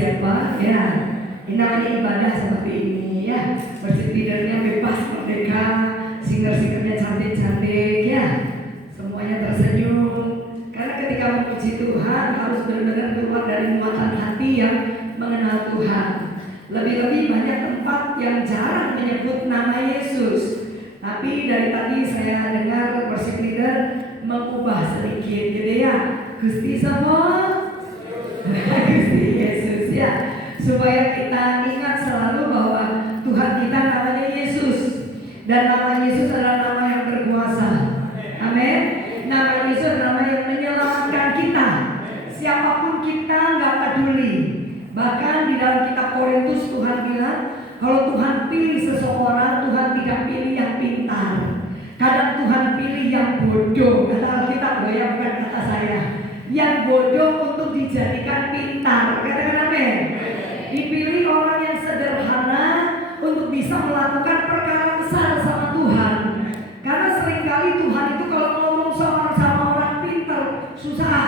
siapa? Ya, ini namanya ibadah seperti ini ya. Worship leadernya bebas merdeka, singer-singernya cantik-cantik ya. Semuanya tersenyum. Karena ketika memuji Tuhan harus benar-benar keluar dari muatan hati yang mengenal Tuhan. Lebih-lebih banyak tempat yang jarang menyebut nama Yesus. Tapi dari tadi saya dengar worship leader mengubah sedikit gitu ya. Gusti sama Gusti Yesus ya. Supaya kita ingat selalu bahwa Tuhan kita namanya Yesus. Dan nama Yesus adalah nama yang berkuasa. Amin. Nama Yesus adalah nama yang menyelamatkan kita. Siapapun kita gak peduli. Bahkan di dalam kitab Korintus Tuhan bilang, kalau Tuhan pilih seseorang, Tuhan tidak pilih yang pintar. Kadang Tuhan pilih yang bodoh. Kata Alkitab loh ya, bukan kata saya. Yang bodoh untuk dijadikan pintar. Katakan amin. Dipilih orang yang sederhana untuk bisa melakukan perkara besar sama Tuhan. Karena seringkali Tuhan itu kalau ngomong sama orang pintar susah.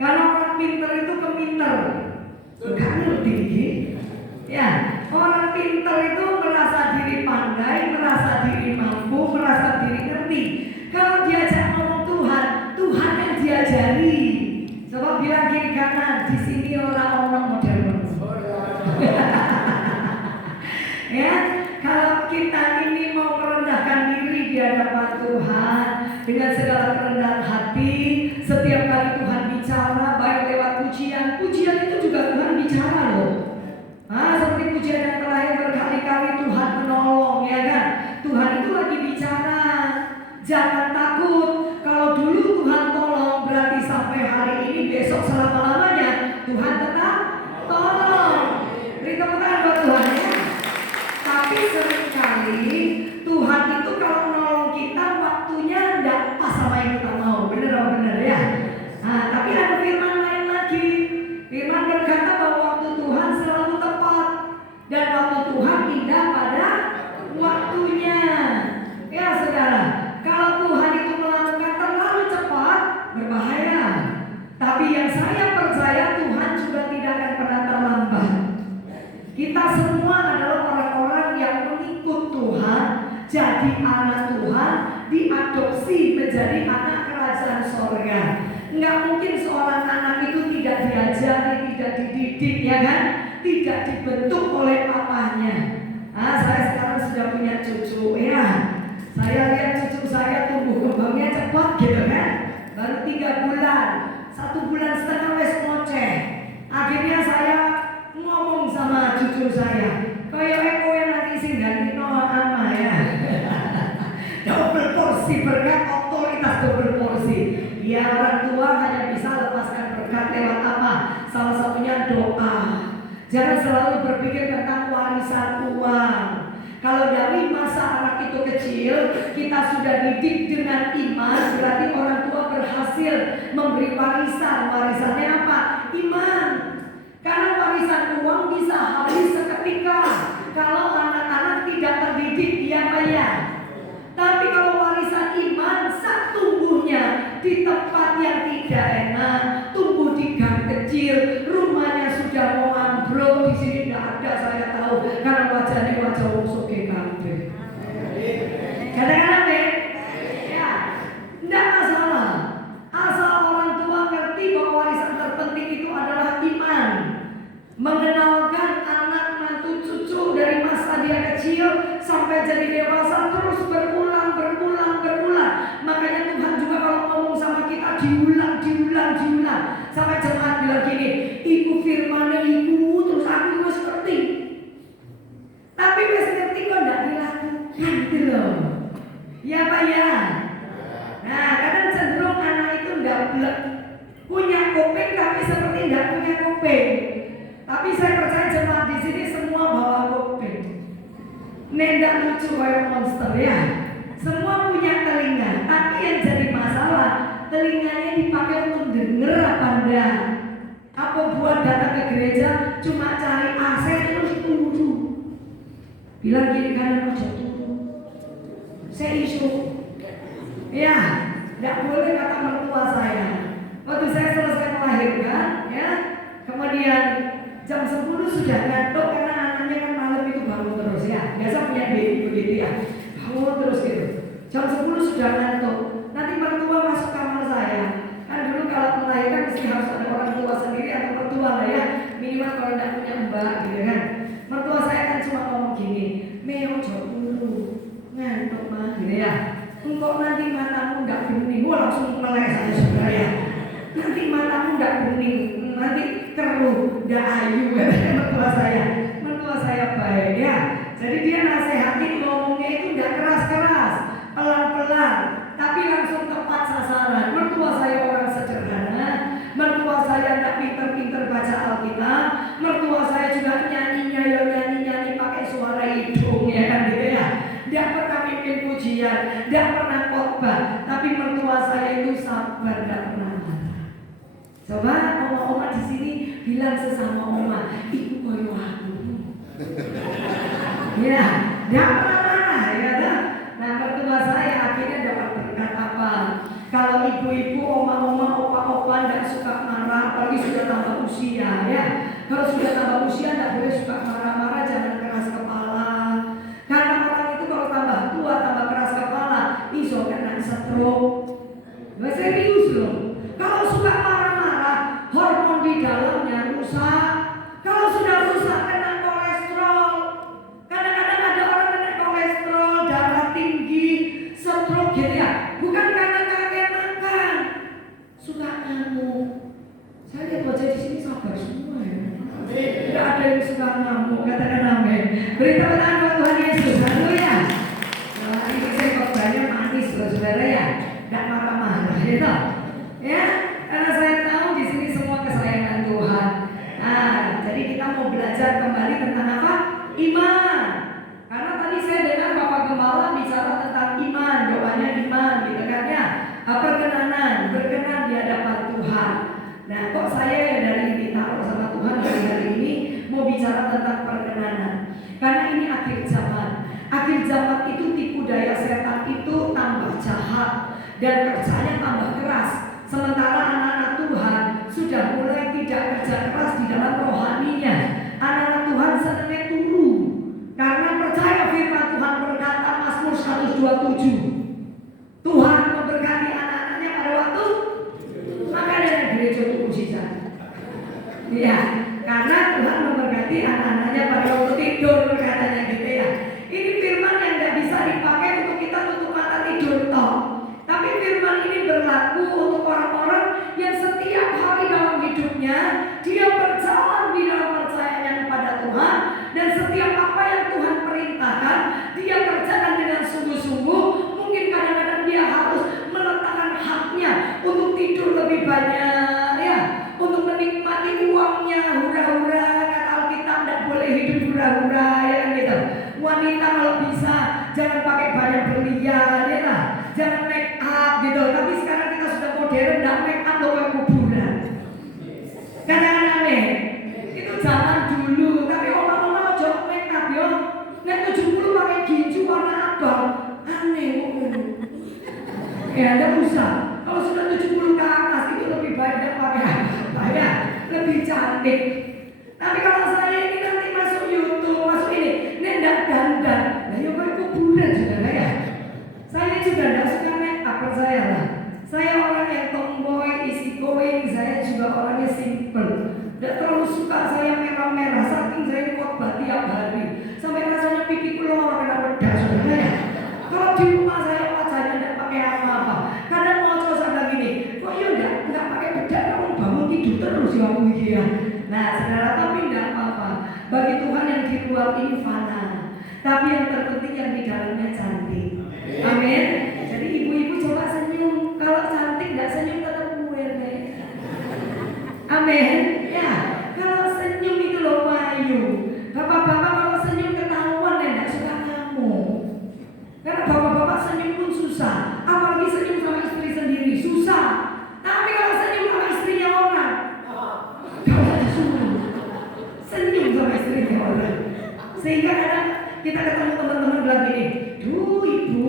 Karena orang pintar itu keminter. Gak ngerti. Ya, orang pintar itu merasa diri pandai, merasa diri mampu, merasa diri ngerti. Kalau diajak ngomong Tuhan, Tuhan yang diajari. Coba bilang kiri kanan, di sini orang-orang model. Ya, kalau kita ini mau merendahkan diri di hadapan Tuhan dengan segala kerendahan hati, setiap kali Tuhan bicara, baik lewat pujian itu juga Tuhan bicara loh. Seperti pujian yang terakhir berkali-kali Tuhan menolong, ya kan? Tuhan itu lagi bicara. Jangan takut. Kalau dulu Tuhan tolong, berarti sampai hari ini, besok selama-lamanya Tuhan tetap tolong. Beri tepuk tangan buat Tuhan ya. Tapi seringkali Tuhan itu kalau menolong kita waktunya tidak pas sama yang kita mau. Bener ya. Tapi ada firman lain lagi. Firman berkata bahwa waktu Tuhan selalu tepat dan waktu Tuhan indah pada waktunya. Ya saudara, kalau Tuhan itu melakukan terlalu cepat berbahaya. Tapi yang saya percaya Tuhan juga tidak akan pernah terlambat. Kita semua adalah orang-orang yang mengikut Tuhan, jadi anak Tuhan, diadopsi menjadi anak kerajaan sorga. Enggak mungkin seorang anak itu tidak diajari, tidak dididik, ya kan? Tidak dibentuk oleh papahnya. Saya sekarang sudah punya cucu, ya. Saya lihat cucu saya tumbuh kembangnya cepat gitu kan. Baru 3 bulan, 1,5 bulan wes ngoceh. Akhirnya saya ngomong sama cucu saya, kayak kowe nanti sing ganti ama ya. Double porsi berkat, otoritas double porsi. Ya, orang tua hanya bisa lepaskan berkat lewat apa? Salah satunya doa. Jangan selalu berpikir tentang warisan uang. Kalau dari masa anak itu kecil, kita sudah didik dengan iman, berarti orang tua berhasil memberi warisan. Warisannya apa? Iman. Karena warisan uang bisa habis seketika kalau anak-anak tidak terdidik, iya Pak ya. Tapi kalau warisan iman, saat tumbuhnya di tempat yang tidak enak, tumbuh di gang kecil, rumahnya sudah mau ambruk, di sini tidak ada saya tahu, karena wajahnya wajah wong sugih kabeh. Katakan amin. Ya, tidak masalah. Asal orang tua ngerti bahwa warisan terpenting itu adalah iman. Mengenalkan anak, mantu, cucu dari masa dia kecil sampai jadi dewasa terus berulang. Makanya Tuhan juga kalau ngomong sama kita diulang. Sampai jemaat bilang gini, iku firmannya iku, terus aku harus ngerti. Tapi wes ngerti kok tidak dilakukan gitu loh. Ya Pak ya. Nah, kadang cenderung anak itu tidak punya kuping tapi seperti tidak punya kuping. Tapi saya percaya jemaat di sini semua bawa kuping. Nenda lucu kayak monster ya. Semua punya telinga, tapi yang jadi masalah telinganya dipakai untuk denger apa enggak? Apa buat datang ke gereja cuma cari AC terus tunggu? Bilang kiri kanan aja tunggu. Saya isu. Ya, tidak boleh kata mertua saya. Waktu saya selesai melahirkan, ya, kemudian jam 10 sudah ngantuk karena anaknya kan malam itu bangun terus ya. Biasa punya baby begitu ya, bangun terus gitu. Jam 10 sudah ngantuk. Nanti mertua masuk kamar saya. Kan dulu kalau melahirkan mesti harus ada orang tua sendiri atau mertua lah ya. Minimal kalau tidak punya mbak gitu kan. Mertua saya kan cuma ngomong gini, "Meo jauh dulu, ngantuk mah," gitu ya. "Engkau nanti matamu nggak bening," wah langsung melek saya saudara ya. "Nanti matamu nggak bening, nanti keruh, nggak ayu," katanya mertua saya. Mertua saya baik ya. Jadi dia nasihatin ngomongnya itu nggak keras-keras, pelan-pelan, tapi langsung tepat sasaran. Mertua saya orang sederhana, mertua saya nggak pinter-pinter baca Alkitab, mertua saya juga nyanyi pakai suara hidung ya kan gitu ya. Nggak pernah mimpin pujian, nggak pernah khotbah, tapi mertua saya itu sabar, nggak pernah marah. Coba oma-oma di sini bilang sesama oma, "Ibu koyo aku." Ya, nggak pernah marah ya kan? Nah mertua saya akhirnya dapat berkat apa? Kalau ibu-ibu, oma-oma, opa-opa nggak suka marah, apalagi sudah tambah usia ya. Kalau sudah tambah usia nggak boleh suka marah-marah, jangan keras kepala. Karena orang itu kalau tambah tua, tambah keras kepala, iso kena stroke. Nggak serius loh. Kalau suka marah-marah, hormon di dalamnya rusak. Kalau sudah rusak kena kolesterol. Kadang-kadang ada orang kena kolesterol, darah tinggi, stroke gitu ya. Bukan karena kakek makan, suka ngamuk. Saya lihat wajah di sini sabar semua ya. Tidak ada yang suka ngamuk, katakan amin. Beri tepuk tangan buat Tuhan Yesus, haleluya. Nah, ini saya khotbahnya manis loh saudara ya, tidak marah-marah gitu. Ya, karena saya tahu di sini semua kesayangan Tuhan. Nah, jadi kita mau belajar kembali tentang apa? Iman. Karena tadi saya dengar Bapak Gembala bicara tentang iman, doanya iman gitu kan ya. Perkenanan, berkenan di hadapan Tuhan. Nah, kok saya ya dari ditaruh sama Tuhan hari ini mau bicara tentang perkenanan. Karena ini akhir zaman. Akhir zaman itu tipu daya setan itu tambah jahat dan kerjanya tambah keras. Sementara anak-anak Tuhan sudah mulai tidak kerja keras di dalam rohaninya. Anak-anak Tuhan senangnya turu karena percaya firman Tuhan berkata Mazmur 127. Tuhan memberkati anak-anaknya pada waktu maka dari gereja itu mujizat. Iya, karena Tuhan memberkati anak-anaknya pada waktu tidur katanya gitu ya. Ini firman yang tidak bisa dipakai untuk kita tutup mata tidur toh. Tapi firman ini berlaku untuk orang-orang yang setiap hari dalam hidupnya dia berjalan di dalam percayanya kepada Tuhan, dan setiap apa yang Tuhan perintahkan dia kerjakan dengan sungguh-sungguh. Mungkin kadang-kadang dia harus meletakkan haknya untuk tidur lebih banyak ya, untuk menikmati uangnya hura-hura. Kata Alkitab tidak boleh hidup hura-hura ya kan gitu. Wanita kalau bisa jangan pakai banyak berlian ya lah, jangan make up gitu. Tapi sekarang kita sudah modern, tidak make up loh kayak kuburan. Katakan amin. Itu zaman dulu. Tapi orang-orang aja make up yo. Nek 70 pakai ginju warna abang, aneh kok. Ya tidak usah. Kalau sudah 70 ke atas itu lebih baik pakai apa ya, lebih cantik. Tapi kalau saya ini nanti masuk YouTube, masuk ini tidak dandan, nah ya kayak kuburan saudara ya. Saya juga tidak suka make up, percaya lah. Saya orang yang tomboy, easy going, saya juga orangnya simple. Tidak terlalu suka saya merah-merah, saking saya khotbah tiap hari sampai rasanya pipi keluar kena pedas saudara ya. Kalau di rumah saya wajahnya tidak pakai apa-apa. Kadang mau coba gini, kok ya enggak pakai bedak, kamu bangun tidur terus ya aku ya. Nah saudara, tapi tidak apa-apa. Bagi Tuhan yang di luar ini fana, tapi yang terpenting yang di dalamnya cantik. Amin. Jadi ibu-ibu coba senyum. Kalau cantik tidak senyum tetap muir deh. Amin. Ya, kalau senyum itu loh mayu. Bapak-bapak kalau senyum ketahuan ya tidak suka ngamuk. Karena bapak-bapak senyum pun susah, apalagi senyum sama istri sendiri susah. Tapi kalau senyum sama istrinya orang, gak usah disuruh. Senyum sama istrinya orang. Sehingga kadang kita ketemu teman-teman bilang gini, "Duh ibu,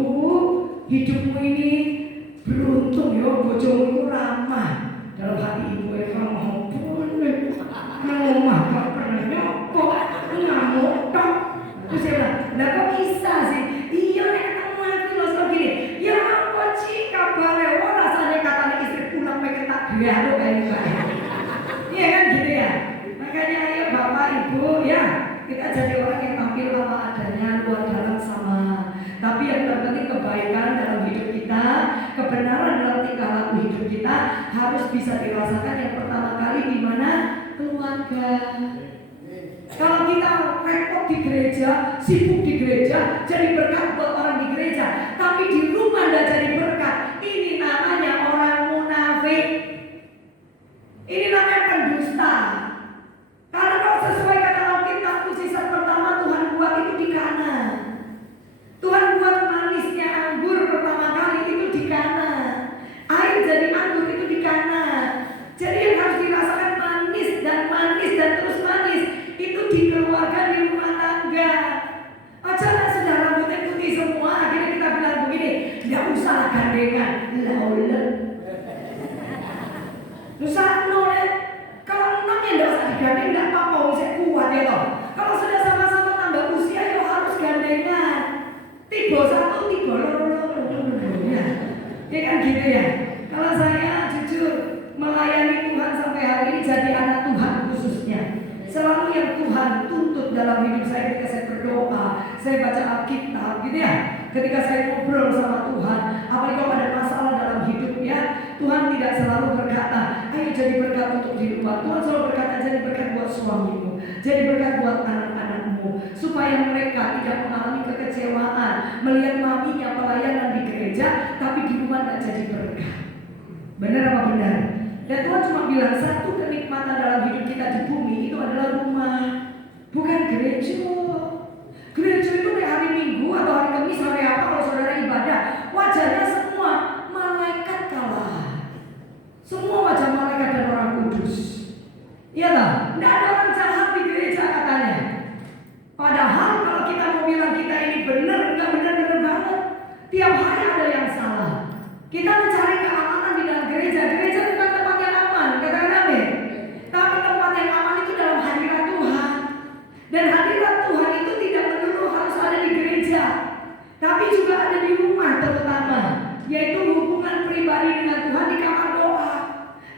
hidupmu ini beruntung ya, bojomu itu ramah." Dalam hati ibu Eva maupun rumah gak pernah ya lu kayak iya kan gitu ya. Makanya ayo Bapak Ibu ya, kita jadi orang yang tampil apa adanya, luar dalam sama. Tapi yang terpenting kebaikan dalam hidup kita, kebenaran dalam tingkah laku hidup kita harus bisa dirasakan yang pertama kali di mana? Keluarga. Kalau kita repot di gereja, sibuk di gereja, jadi berkat buat orang di gereja, tapi di rumah tidak jadi berkat, ini namanya orang munafik. Ini namanya pendusta. Karena kalau sesuai kata Alkitab, mujizat pertama Tuhan buat itu di Kana. Tuhan buat manisnya anggur pertama kali itu di Kana. Air jadi anggur itu di Kana. Jadi yang harus dirasakan manis dan terus manis itu di keluarga, di rumah tangga. Acara sudah rambutnya putih semua, akhirnya kita bilang begini, tidak usah gandengan, laulen. Usah nolak. Kalau enamnya tidak usah digandeng, tidak apa-apa, saya kuat ya toh. Kalau sudah sama-sama tambah usia, ya harus gandengan. Tiga satu, tiga ya. Ya kan gitu ya. Kalau saya jujur melayani Tuhan sampai hari ini jadi anak Tuhan khususnya. Selalu yang Tuhan tuntut dalam hidup saya ketika saya berdoa, saya baca Alkitab gitu ya. Ketika saya ngobrol sama Tuhan, apalagi kalau ada masalah dalam hidup ya, Tuhan tidak selalu berkata, ayo jadi berkat untuk hidup. Tuhan selalu berkata, jadi berkat buat suamimu, jadi berkat buat anak-anakmu, supaya mereka tidak mengalami kekecewaan melihat maminya pelayanan di gereja, tapi di rumah tidak jadi berkat. Benar apa benar? Dan Tuhan cuma bilang satu kenikmatan dalam hidup kita di bumi itu adalah rumah, bukan gereja. Gereja itu kayak hari Minggu atau hari Kamis, hari apa kalau saudara ibadah, wajahnya semua malaikat kalah. Semua wajah malaikat dan orang kudus. Iya tak? Tidak ada orang jahat di gereja katanya. Padahal kalau kita mau bilang kita ini benar, nggak benar-benar banget. Tiap hari ada yang salah. Kita mencari keamanan di dalam gereja. Gereja bukan tempat yang aman, katakan amin. Tapi tempat yang aman itu dalam hadirat Tuhan. Dan hadirat Tuhan itu tidak melulu harus ada di gereja, tapi juga ada di rumah terutama, yaitu hubungan pribadi dengan Tuhan di kamar doa.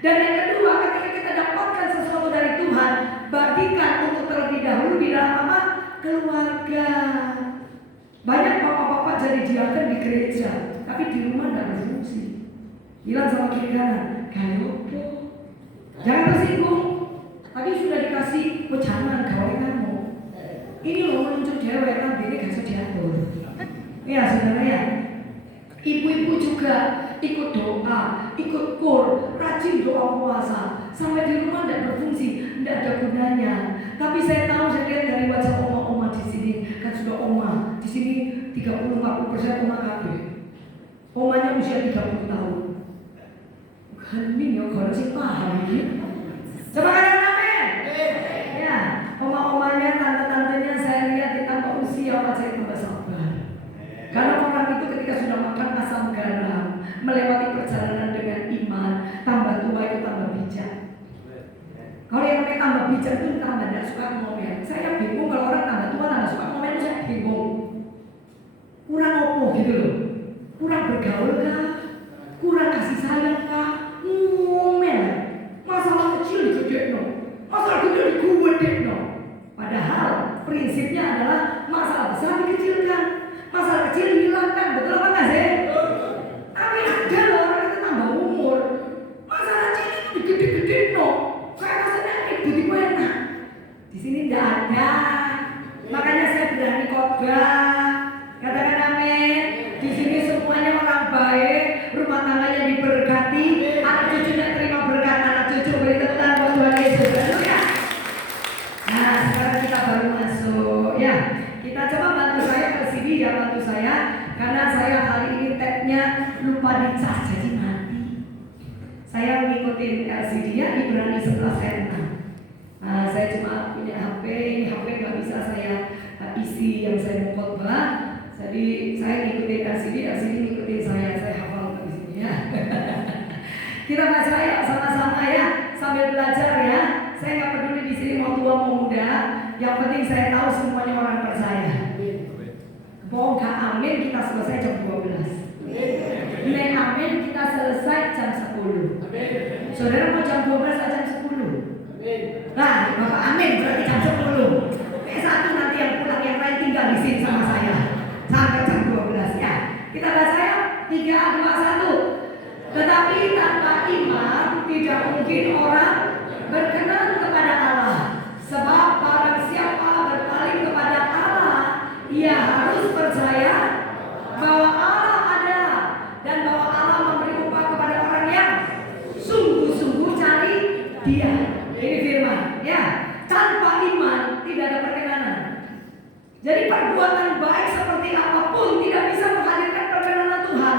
Dan yang kedua, ketika kita dapatkan sesuatu dari Tuhan, bagikan untuk terlebih dahulu di dalam apa? Keluarga. Banyak bapak-bapak jadi diaken di gereja, tapi di rumah tidak berfungsi. Bilang sama kiri kanan, kayopo, jangan tersinggung. Tadi sudah dikasih jangan gawe kamu. Ini loh menunjuk dewek, nanti ini gak diatur. Ya saudara ya. Ibu-ibu juga ikut doa, ikut kur, rajin doa puasa. Sampai di rumah tidak berfungsi, tidak ada gunanya. Tapi saya tahu, saya lihat dari wajah oma-oma di sini, kan sudah oma. Di sini 30-40% oma kabeh. Omanya usia 30 tahun. Hening ya, kalau sih paham ini. Coba katakan amin. Ya, oma-omanya, tante-tantenya saya lihat ditambah usia wajah tambah sabar. Karena orang itu ketika sudah makan asam garam, melewati perjalanan dengan iman, tambah tua itu tambah bijak. Kalau yang namanya tambah bijak itu tambah tidak suka ngomel. Saya bingung kalau orang tambah tua tambah suka ngomel, saya bingung. Kurang opo gitu loh. Kurang bergaul kah? Kurang kasih sayang kah? Ngomel. Masalah kecil digedekno, masalah gede digedekno. Padahal prinsipnya adalah masalah besar dikecilkan, masalah kecil dihilangkan. Betul apa enggak sih? Tapi ada loh orang itu tambah umur, masalah kecil itu digede-gedekno. Kayak rasanya ibu-ibu enak. Di sini tidak ada. Makanya saya berani khotbah. Katakan amin. Di sini semuanya orang baik, rumah tangganya diberkati, anak cucunya terima berkat, anak cucu beri tepuk tangan buat Tuhan Yesus. Haleluya. Nah, sekarang kita baru masuk ya. Kita coba bantu saya ke sini ya, bantu saya, karena saya hari ini tag-nya lupa dicas jadi mati. Saya mengikuti LCD ya, Ibrani 11 ayat 6. Nah, saya cuma punya HP, ini HP nggak bisa saya isi yang saya mau khotbah. Jadi saya ngikutin LCD ngikutin saya hafal di sini ya. Kita baca ya sama-sama ya, sambil belajar ya. Saya nggak peduli di sini mau tua mau muda, yang penting saya tahu semuanya orang percaya. Bohong gak amin kita selesai jam 12. Nek amin kita selesai jam 10. Saudara mau jam 12 atau jam 10? Nah, Bapak amin berarti jam 10. Satu nanti yang pulang, yang lain tinggal di sini sama saya sampai jam 12 ya. Kita baca ya, 3, 2, 1. Tetapi tanpa iman tidak mungkin orang berkenan kepada Allah. Sebab barang siapa berpaling kepada Allah, ia harus percaya bahwa Allah ada dan bahwa Allah memberi upah kepada orang yang sungguh-sungguh cari Dia. Ini firman ya. Tanpa iman tidak ada perkenanan. Jadi perbuatan baik seperti apapun tidak bisa menghadirkan perkenanan Tuhan.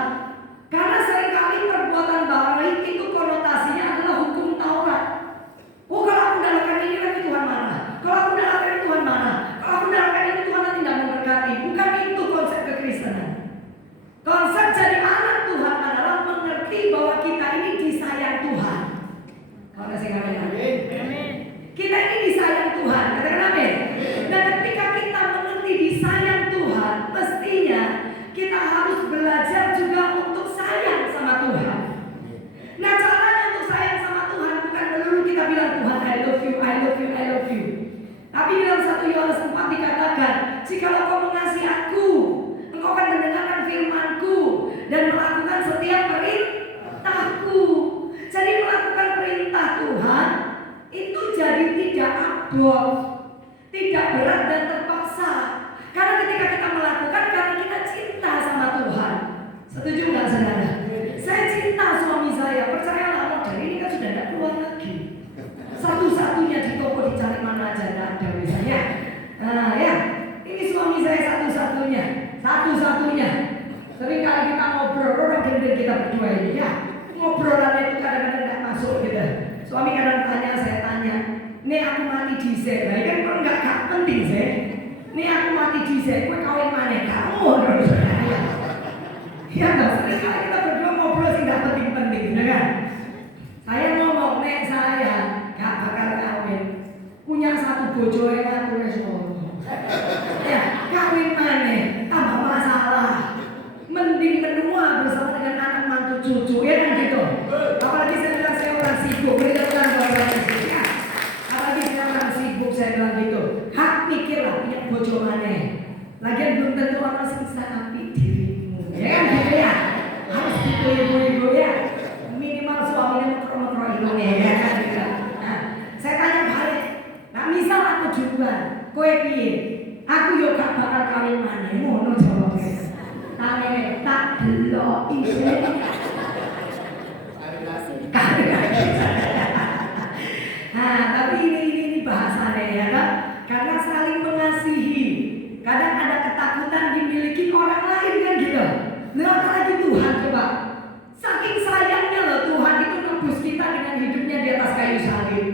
Karena seringkali perbuatan baik itu konotasinya adalah hukum Taurat. Oh, kalau aku melakukan ini nanti Tuhan marah. Kalau aku melakukan ini Tuhan marah. Kalau aku melakukan ini Tuhan nanti tidak memberkati. Bukan itu konsep kekristenan. Konsep jadi anak Tuhan adalah mengerti bahwa kita ini disayang Tuhan. Kalau saya katakan amin. Kita ini disayang Tuhan. Katakan amin. Dan ketika kita mengerti disayang Tuhan, mestinya kita harus belajar juga untuk sayang sama Tuhan. Nah, caranya untuk sayang sama Tuhan bukan melulu kita bilang Tuhan I love you, I love you, I love you. Tapi dalam 1 Yohanes 4 dikatakan, jikalau kau mengasihi aku, engkau akan mendengarkan firman-Ku dan melakukan setiap perintah-Ku. Jadi melakukan perintah Tuhan itu jadi tidak abot, tidak berat dan terpaksa. Karena ketika kita melakukan karena kita cinta sama Tuhan. Setuju nggak saudara? Saya cinta suami saya, percayalah model ini kan sudah tidak keluar lagi. Satu-satunya di toko dicari mana aja tidak ada misalnya. Nah ya, ini suami saya satu-satunya. Sering kali kita ngobrol, orang gendeng kita berdua ini ya. Ngobrolan itu kadang-kadang tidak masuk gitu. Suami kadang tanya, saya tanya, ini aku mati dhisik. Nah kan kok enggak penting sih. Ini aku mati dhisik, kowe kawin maneh kamu terus. Ya enggak, sering kali kita berdua ngobrol sih enggak penting-penting, ya kan? Saya ngomong, nek saya enggak bakal kawin. Punya satu bojo enak terus ngomong. Ya, kawin maneh tambah masalah. Mending menua bersama dengan anak mantu cucu, ya kan gitu. Apalagi saya bilang saya orang sibuk, berikan orang sibuk ya. Apalagi saya orang sibuk, saya bilang gitu. Hak mikirlah punya bojo maneh. Lagian belum tentu orang bisa api dirimu, ya kan gitu ya. Harus gitu ibu-ibu ya. Minimal suaminya mokro-mokro ilmunya, ya kan gitu. Nah, saya tanya balik. Nah misal aku juga, kowe piye? Aku yo gak bakal kawin maneh, ngono jawabnya. Tangan tak delok isih. Nah, tapi ini bahasanya ya kan? Karena saling mengasihi. Kadang ada ketakutan dimiliki orang lain kan gitu. Nah, apalagi Tuhan coba. Saking sayangnya loh Tuhan itu nebus kita dengan hidupnya di atas kayu salib.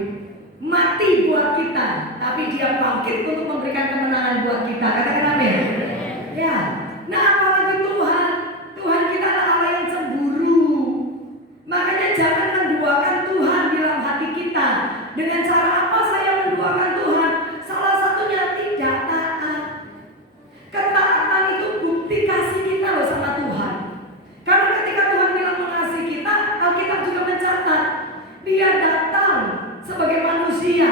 Mati buat kita, tapi Dia bangkit untuk memberikan kemenangan buat kita. Katakan amin. Ya. Nah, apalagi Tuhan kita adalah Allah yang cemburu. Makanya jangan menduakan Tuhan di dalam hati kita. Dengan cara apa saya menduakan Tuhan? Salah satunya tidak taat. Ketaatan itu bukti kasih kita loh sama Tuhan. Karena ketika Tuhan bilang mengasihi kita, Alkitab juga mencatat Dia datang sebagai manusia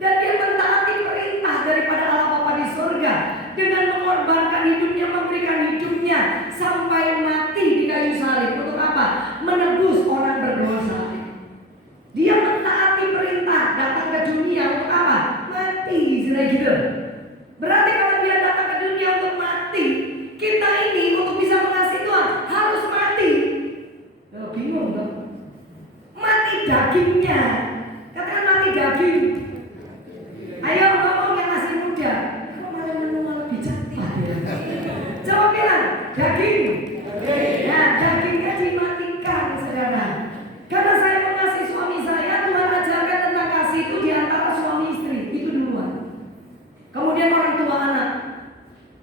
dan Dia mentaati perintah daripada Allah Bapa di surga dengan mengorbankan hidupnya, memberikan hidupnya sampai mati di kayu salib. Untuk apa? Menebus orang berdosa. Dia mentaati perintah, datang ke dunia untuk apa? Mati, sudah gitu. Berarti kalau Dia datang ke dunia untuk mati, kita ini untuk bisa mengasihi Tuhan harus mati. Bingung dong? Mati dagingnya. Katakan mati daging. Ayo ngomong yang masih muda. Kok malah lebih cepat ya? Jawab bilang daging. Nah, dagingnya dimatikan, saudara. Karena saya mengasihi suami saya, Tuhan ajarkan tentang kasih itu di antara suami istri. Itu duluan. Kemudian orang tua anak.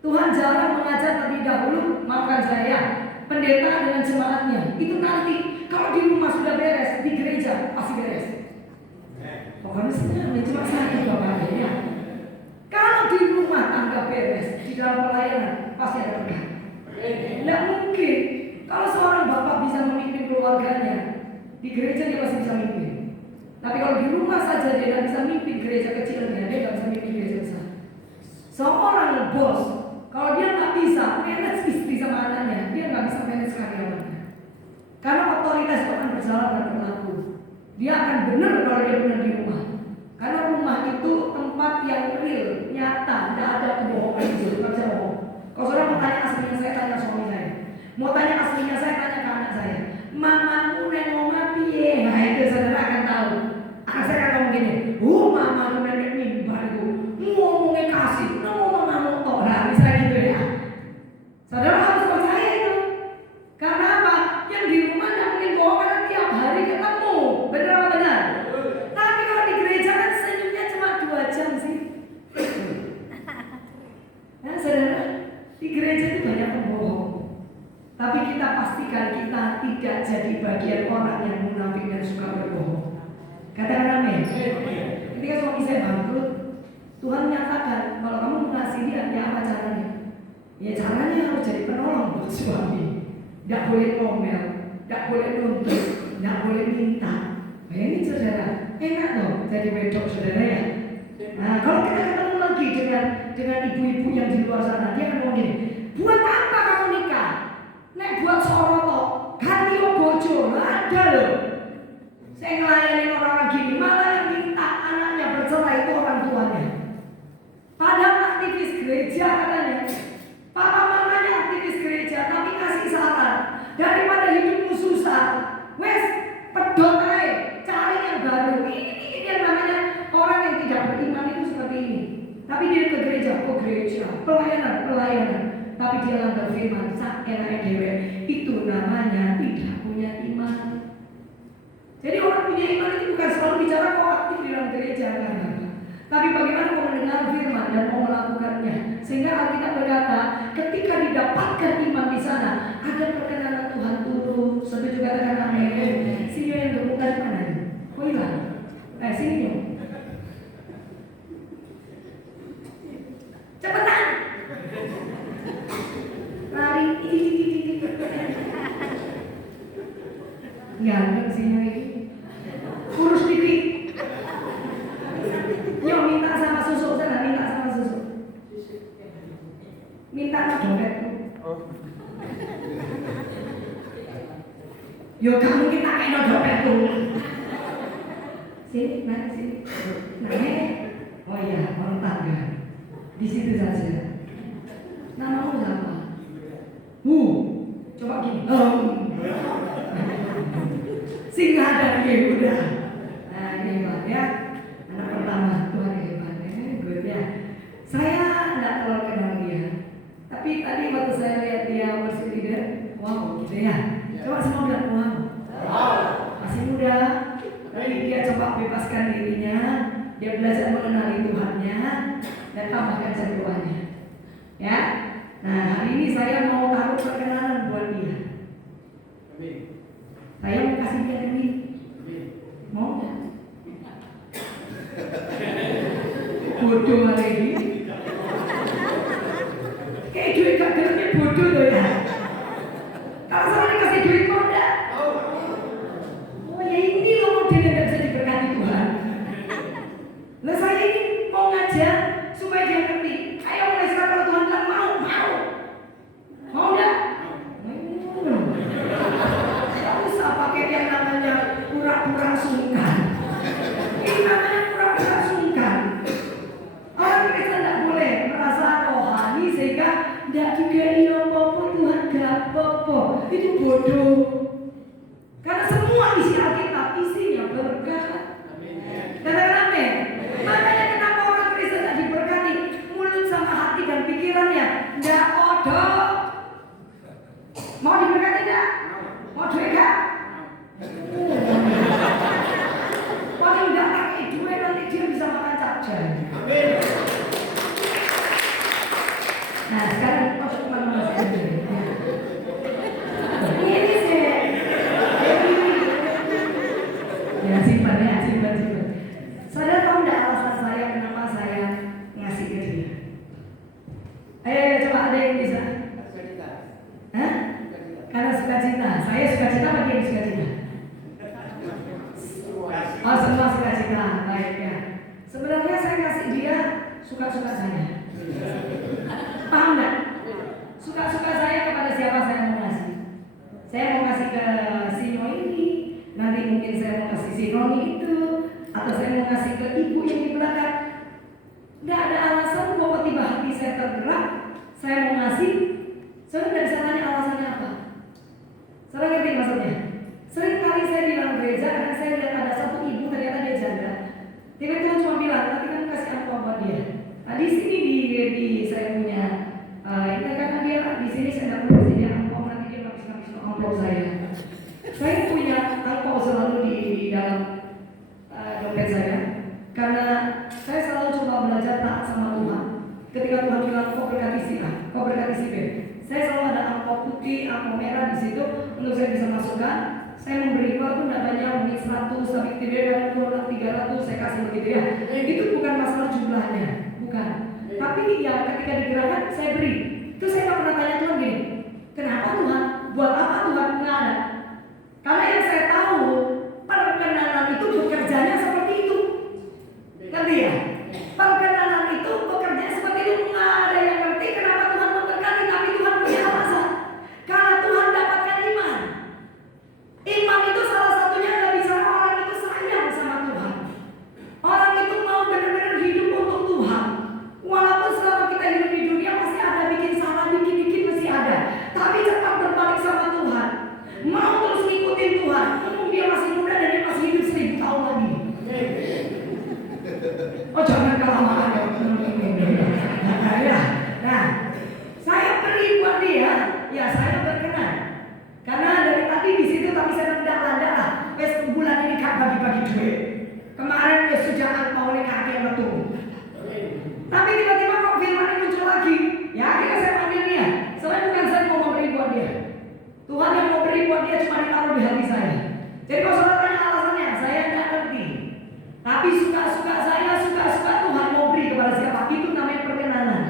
Tuhan jarang mengajar terlebih dahulu, maafkan saya, pendeta dengan jemaatnya. Itu nanti. Kalau di rumah sudah beres, di gereja pasti beres. Pokoknya sebenarnya cuma satu bapaknya ya. Kalau di rumah tangga beres, di dalam pelayanan pasti ada berkah. Tidak mungkin kalau seorang bapak bisa memimpin keluarganya, Di gereja dia masih bisa mimpi. Tapi kalau di rumah saja dia tidak bisa mimpi gereja kecilnya, dia tidak bisa mimpi gereja besar. Seorang bos, kalau dia nggak bisa manage istri sama anaknya, dia nggak bisa manage karyawannya. Karena otoritas itu akan berjalan dan berlaku. Dia akan benar kalau dia benar di rumah. Karena rumah itu tempat yang real, nyata, tidak ada kebohongan itu, tidak bisa bohong. Kalau saudara mau tanya aslinya saya, tanya suami saya. Mau tanya aslinya saya, tanya ke anak saya. Mamamu nengok piye? Nah itu saudara akan tahu. Anak saya akan ngomong gini, mamamu nenek mimbar itu ngomongnya kasih, ngomong mamamu tok. Nah misalnya gitu ya. Saudara harus percaya itu. Karena apa? Yang di rumah tidak mungkin bohong karena tiap hari ketemu. Benar apa benar? Tapi kalau di gereja kan senyumnya cuma 2 jam sih. Nah saudara, di gereja itu banyak pembohong. Tapi kita pastikan kita tidak jadi bagian orang yang munafik dan suka berbohong. Katakan amin. Ketika suami saya bangkrut, Tuhan nyatakan kalau kamu mengasihi dia, apa caranya? Ya caranya harus jadi penolong buat suami. Tidak boleh ngomel, tidak boleh nuntut, tidak boleh minta. Nah ini saudara, enak loh jadi wedok saudara ya. Nah kalau kita ketemu lagi dengan ibu-ibu yang di luar sana, dia akan ngomong gini, buat apa kamu nikah? Nek buat soroto, ganti bojo, ada loh. Saya ngelayanin orang gini, malah yang minta anaknya bercerai itu orang tuanya. Padahal aktivis gereja katanya, papa mamanya aktivis gereja, tapi kasih saran daripada hidupmu susah, wes pedot aja, cari yang baru. Ini yang namanya orang yang tidak beriman itu seperti ini. Tapi dia ke gereja, pelayanan. Tapi dia langgar firman, sak enak dewe. Itu namanya tidak punya iman. Jadi orang punya iman itu bukan selalu bicara kau aktif di dalam gereja, kan? Tapi bagaimana kau mendengar firman dan mau melakukannya. Sehingga Alkitab berkata, ketika didapatkan iman di sana, ada perkenanan Tuhan turun. Setuju katakan amin. Sini yang bermuka di mana? Kau hilang? Sini dong. Cepetan. Lari. Ganteng sih ini. Kurus dikit. Yo minta sama susu sana, minta sama susu. Minta dompetku. Yo kamu kita kena dompetku. Sini, naik sini. Naik. Oh iya, orang tangga. Di situ saja. Namamu siapa? Coba gini. Singa dan Yehuda. Nah ini hebat ya. Anak pertama, Tuhan hebat. Good ya. Saya nggak terlalu kenal dia. Tapi tadi waktu saya lihat dia worship leader, wow gitu ya. Coba semua bilang wow. Masih muda. Tapi dia coba bebaskan dirinya. Dia belajar mengenali Tuhannya dan tambahkan sentuhannya. Ya. Nah hari ini saya mau taruh perkenalan buat dia. Saya mau kasih dia duit. Mau nggak? Bodoh lagi. Kayak duit gak geraknya bodoh loh ya. Kalau saya dikasih duit mau nggak? Oh ya ini loh model yang gak bisa diberkati Tuhan. Lah saya ini mau ngajak supaya dia ngerti. Ayo mulai sekarang kalau Tuhan bilang mau. Mau nggak? Gak usah pakai yang namanya pura-pura sungkan. Ini namanya pura-pura sungkan. Orang Kristen tidak boleh merasa rohani sehingga tidak juga apa-apa Tuhan gak apa-apa. Itu bodoh. Karena semua isi Alkitab isinya suka-suka saya. Paham nggak? Suka-suka saya kepada siapa saya mau ngasih. Saya mau kasih ke Sino ini, nanti mungkin saya mau kasih Sino itu, atau saya mau kasih ke ibu yang di belakang. Nggak ada alasan bahwa tiba hati saya tergerak, saya mau ngasih. Saya nggak bisa tanya alasannya apa. Saudara ngerti maksudnya? Sering kali saya di dalam gereja karena saya lihat ada satu ibu ternyata dia janda. Tiba-tiba cuma bilang, nanti kamu kasih amplop buat dia. Nah di sini di saya punya, itu karena dia di sini saya nggak punya kasih dia amplop, nanti dia ngabis amplop saya. Saya punya amplop selalu di dalam dompet saya, karena saya selalu coba belajar taat sama Tuhan. Ketika Tuhan bilang kau berkati si A, kau berkati si B, saya selalu ada amplop putih, amplop merah di situ untuk saya bisa masukkan. Saya memberi walaupun tidak banyak, mungkin 100, tapi tidak ada 300 saya kasih begitu ya. Itu bukan masalah jumlahnya, bukan. Tapi ya ketika digerakkan saya beri. Itu saya nggak pernah tanya Tuhan gini, kenapa Tuhan? Buat apa Tuhan? Nggak ada. Karena yang saya tahu perkenanan itu bekerjanya seperti itu. Ngerti ya? Perkenanan itu bekerjanya seperti itu. Nggak ada yang ngerti kenapa Tuhan memberkati, tapi Tuhan punya alasan. Karena Tuhan dapatkan iman. Iman itu salah satunya adalah bicara orang itu sayang sama Tuhan. Orang itu mau benar-benar hidup untuk Tuhan. Walaupun selama kita hidup di dunia masih ada bikin salah, bikin masih ada. Tapi cepat berbalik sama Tuhan. Mau terus ngikutin Tuhan. Dia masih muda dan dia masih hidup 1000 tahun lagi. Oh jangan kelamaan ya. Nah, saya beri buat dia. Ya saya berkenan. Karena dari tadi di situ tapi saya mendak-landak lah. Bulan ini kan bagi-bagi duit. Kemarin ya sejak mau nikah yang betul. Tapi tiba-tiba kok firman ini muncul lagi. Ya akhirnya saya panggil dia. Soalnya bukan saya mau memberi buat dia. Tuhan yang mau beri buat dia cuma ditaruh di hati saya. Jadi kalau saudara tanya alasannya, saya tidak ngerti. Tapi suka-suka saya, suka-suka Tuhan mau beri kepada siapa. Itu namanya perkenanan.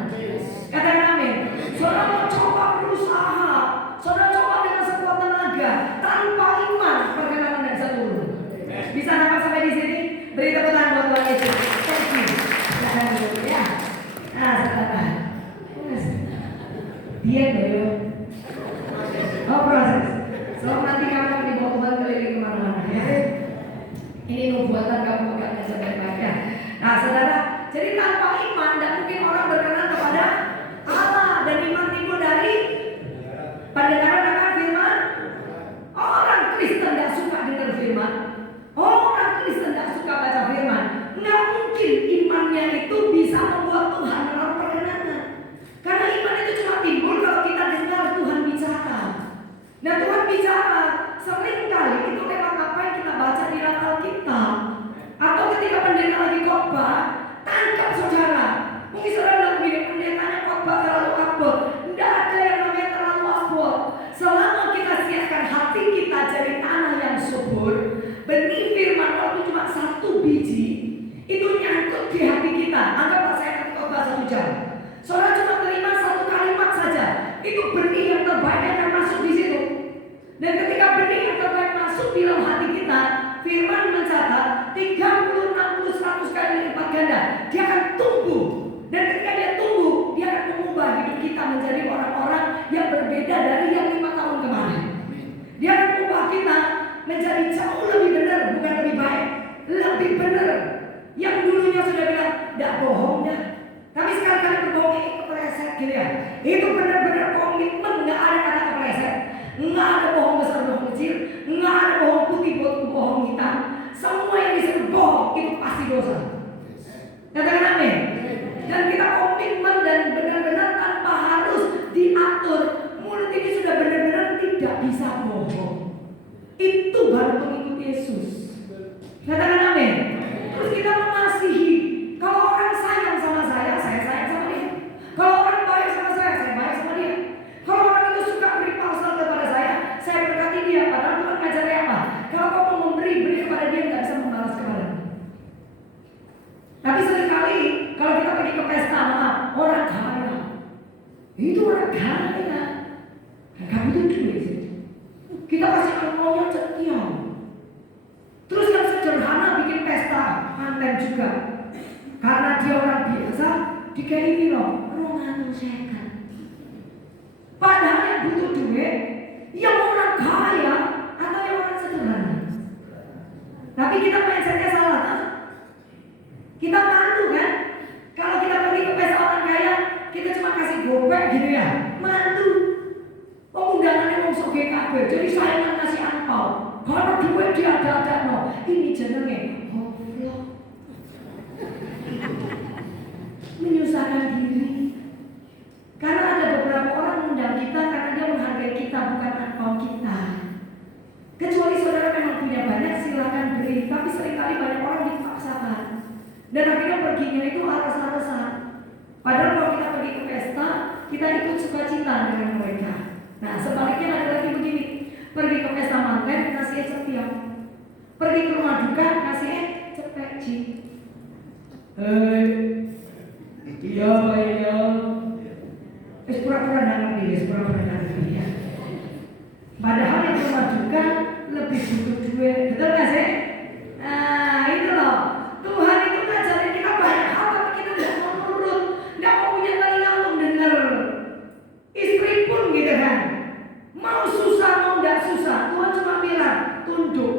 Katakan amin. Saudara mau coba berusaha. Saudara coba dengan sekuat tenaga. Tanpa iman, perkenanan tidak bisa turun. Bisa dapat sampai di sini? Beri tepuk tangan buat Tuhan Yesus. Thank you. Silakan dulu ya. Nah, saudara. Dia dulu. Oh proses. Sebab nanti kamu akan dibawa Tuhan keliling kemana-mana ya. Ini nubuatan kamu pegangnya sebaik-baik ya. Nah saudara, jadi tanpa iman tidak mungkin orang berkenan kepada Allah. Dan iman timbul dari pendengaran akan firman. Orang Kristen tidak suka dengar firman. Orang Kristen tidak suka baca firman. Nggak mungkin imannya itu bisa membuat Tuhan menaruh perkenanan. Karena iman itu cuma timbul kalau kita dengar Tuhan bicara. Nah Tuhan bicara sering kali itu lewat apa yang kita baca di dalam Alkitab. Atau ketika pendeta lagi khotbah, tangkap saudara. Mungkin saudara bilang begini, pendetanya khotbah terlalu abot. Tidak ada yang namanya terlalu abot. Selama kita siapkan hati kita jadi tanah yang subur, benih firman walaupun cuma 1 biji, itu nyangkut di hati kita. Anggaplah saya akan khotbah 1 jam. Saudara cuma terima 1 kalimat saja, itu benih yang terbaik akan masuk di situ. Dan ketika benih yang terbaik masuk di dalam hati kita, firman mencatat 30, 60, 100 kali lipat ganda. Dia akan tumbuh. Dan ketika dia tumbuh, dia akan mengubah hidup kita menjadi orang-orang yang berbeda dari yang 5 tahun kemarin. Dia akan mengubah kita menjadi jauh lebih benar, bukan lebih baik, lebih benar. Yang dulunya sudah bilang, tidak bohong dah. Tapi sekali-kali berbohong itu kepleset gitu ya. Itu benar-benar komitmen, nggak ada kata kepleset. Nggak ada bohong besar, bohong kecil. Nggak ada bohong putih, bohong hitam. Semua yang disebut bohong itu pasti dosa. Katakan amin. Dan kita komitmen dan benar-benar tanpa harus diatur. Mulut ini sudah benar-benar tidak bisa bohong. Itu baru pengikut Yesus. Katakan amin. Terus kita mengasihi. Kalau orang sayang sama saya sayang sama dia. Kalau orang baik sama saya baik sama dia. Kalau orang itu suka beri parsel kepada saya berkati dia. Padahal Tuhan ngajarnya apa? Kalau kau mau memberi, beri kepada dia, nggak bisa membalas kepada. Tapi seringkali kalau kita pergi ke pesta, maaf, orang kaya. Itu orang kaya. Kamu itu duit. Kita kasih maunya cetiau. Terus yang sederhana bikin pesta, manten juga. Karena dia orang biasa, dikai piro? 250. Padahal yang butuh duit yang orang kaya atau yang orang sederhana. Tapi kita mindsetnya salah kan? Kita malu kan? Kalau kita pergi ke pesta orang kaya, kita cuma kasih gopek gitu ya. Malu. Undangannya mau soge kabeh. Jadi saya nggak ngasih angpau. Kalau duit dia ada no. Ini jenenge goblok. Menyusahkan diri. Karena ada beberapa orang mengundang kita karena dia menghargai kita, bukan angpau kita. Kecuali saudara memang punya banyak, silakan beri. Tapi seringkali banyak orang dipaksakan. Dan akhirnya perginya itu aras-arasan. Padahal kalau kita pergi ke pesta, kita ikut sukacita dengan mereka. Nah sebaliknya ada lagi begini. Pergi ke pesta manten, kasih setiap. Pergi ke rumah duka, kasih cepet ji. Iya. Pura-pura nggak ngerti, pura-pura nggak ngerti ya. Padahal yang rumah duka lebih butuh duit, betul nggak sih? Nah itu loh. Tuhan itu ngajarin kita banyak hal, tapi kita nggak mau nurut, nggak mau punya telinga untuk dengar. Istri pun gitu kan. Mau susah mau nggak susah, Tuhan cuma bilang tunduk,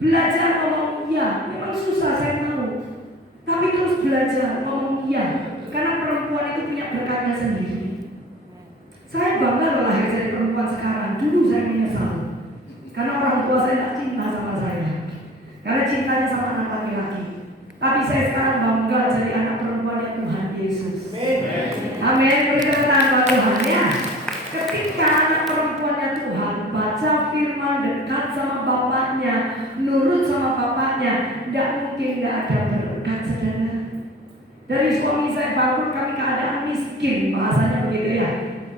belajar ngomong iya. Memang susah saya tahu, tapi terus belajar ngomong iya, karena perempuan itu punya berkatnya sendiri. Saya bangga loh lahir jadi perempuan sekarang. Dulu saya menyesal karena orang tua saya tak cinta sama saya, karena cintanya sama anak laki-laki. Tapi saya sekarang bangga jadi anak perempuan yang Tuhan Yesus. Amin. Beri tepuk tangan buat Tuhan ya. Ketika anak perempuannya Tuhan baca firman, dekat sama bapaknya, nurut sama bapaknya, tidak mungkin tidak ada berkat, saudara. Dari suami saya bangun, kami keadaan miskin, bahasanya begitu ya.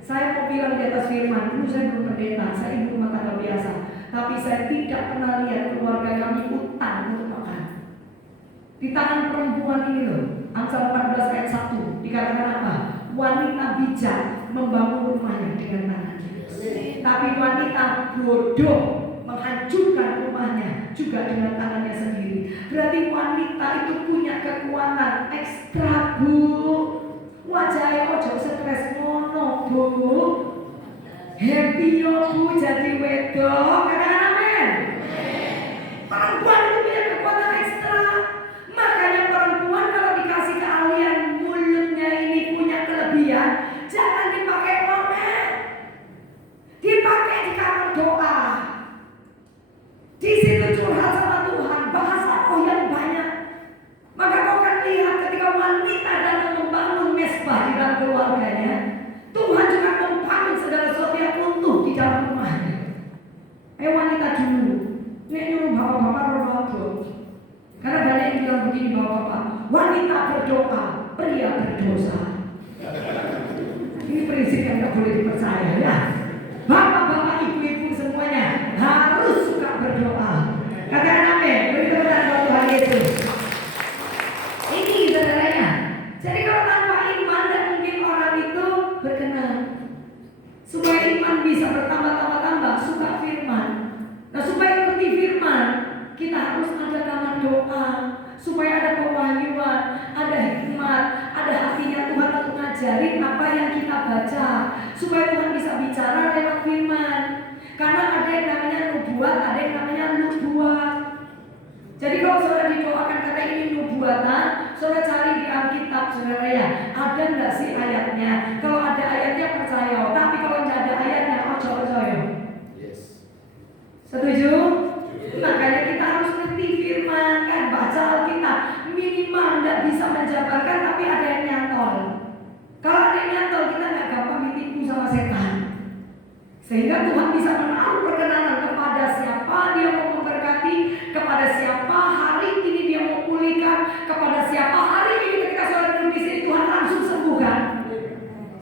Saya mau bilang di atas firman, dulu saya belum pendeta, saya ibu rumah tangga biasa. Tapi saya tidak pernah lihat keluarga kami utang untuk makan. Di tangan perempuan ini loh, Amsal 14 ayat 1 dikatakan apa? Wanita bijak membangun rumahnya dengan tangannya. Tapi wanita bodoh menghancurkan rumahnya juga dengan tangannya sendiri. Berarti wanita itu punya kekuatan ekstra, Bu. Wajahnya ojo stres ngono, Bu. Happy yo Bu jadi wedok, katakan amin. Perempuan itu punya kekuatan ekstra. Makanya perempuan kalau dikasih keahlian, mulutnya ini punya kelebihan, jangan dipakai ngomel, dipakai di kamar doa. Di situ curhat sama Tuhan, bahasa roh yang banyak. Maka kau akan lihat ketika wanita dalam membangun mesbah di dalam keluarganya, Tuhan juga membangun segala sesuatu yang runtuh di dalam rumahnya. Wanita dulu, ini nyuruh bapak-bapak berdoa. Karena banyak yang bilang begini bapak-bapak, wanita berdoa, pria berdosa. Ini prinsip yang tidak boleh dipercaya ya. Bapak-bapak, ibu-ibu semuanya harus suka berdoa. Katakan amin. Beri tepuk tangan buat Tuhan Yesus. Ini saudaranya. Jadi kalau tanpa iman dan mungkin orang itu berkenan. Supaya iman bisa bertambah-tambah, suka firman. Nah supaya ngerti firman, kita harus ada kamar doa. Supaya ada pewahyuan, ada hikmat, ada hatinya Tuhan untuk ngajarin apa yang kita baca. Supaya Tuhan bisa bicara lewat firman. Karena ada yang namanya nubuat, ada yang namanya nubuat. Jadi kalau saudara didoakan kata ini nubuatan, saudara cari di Alkitab, saudara ya, ada nggak sih ayatnya? Kalau ada ayatnya percaya, tapi kalau nggak ada ayatnya, ojo percaya. Yes. Setuju? Makanya kita harus ngerti firman, kan baca Alkitab. Minimal nggak bisa menjabarkan, tapi ada yang nyantol. Kalau ada yang nyantol, kita nggak gampang ditipu sama setan. Sehingga Tuhan bisa menaruh perkenanan kepada siapa dia mau memberkati, kepada siapa hari ini dia mau pulihkan, kepada siapa hari ini ketika saudara duduk di sini Tuhan langsung sembuhkan.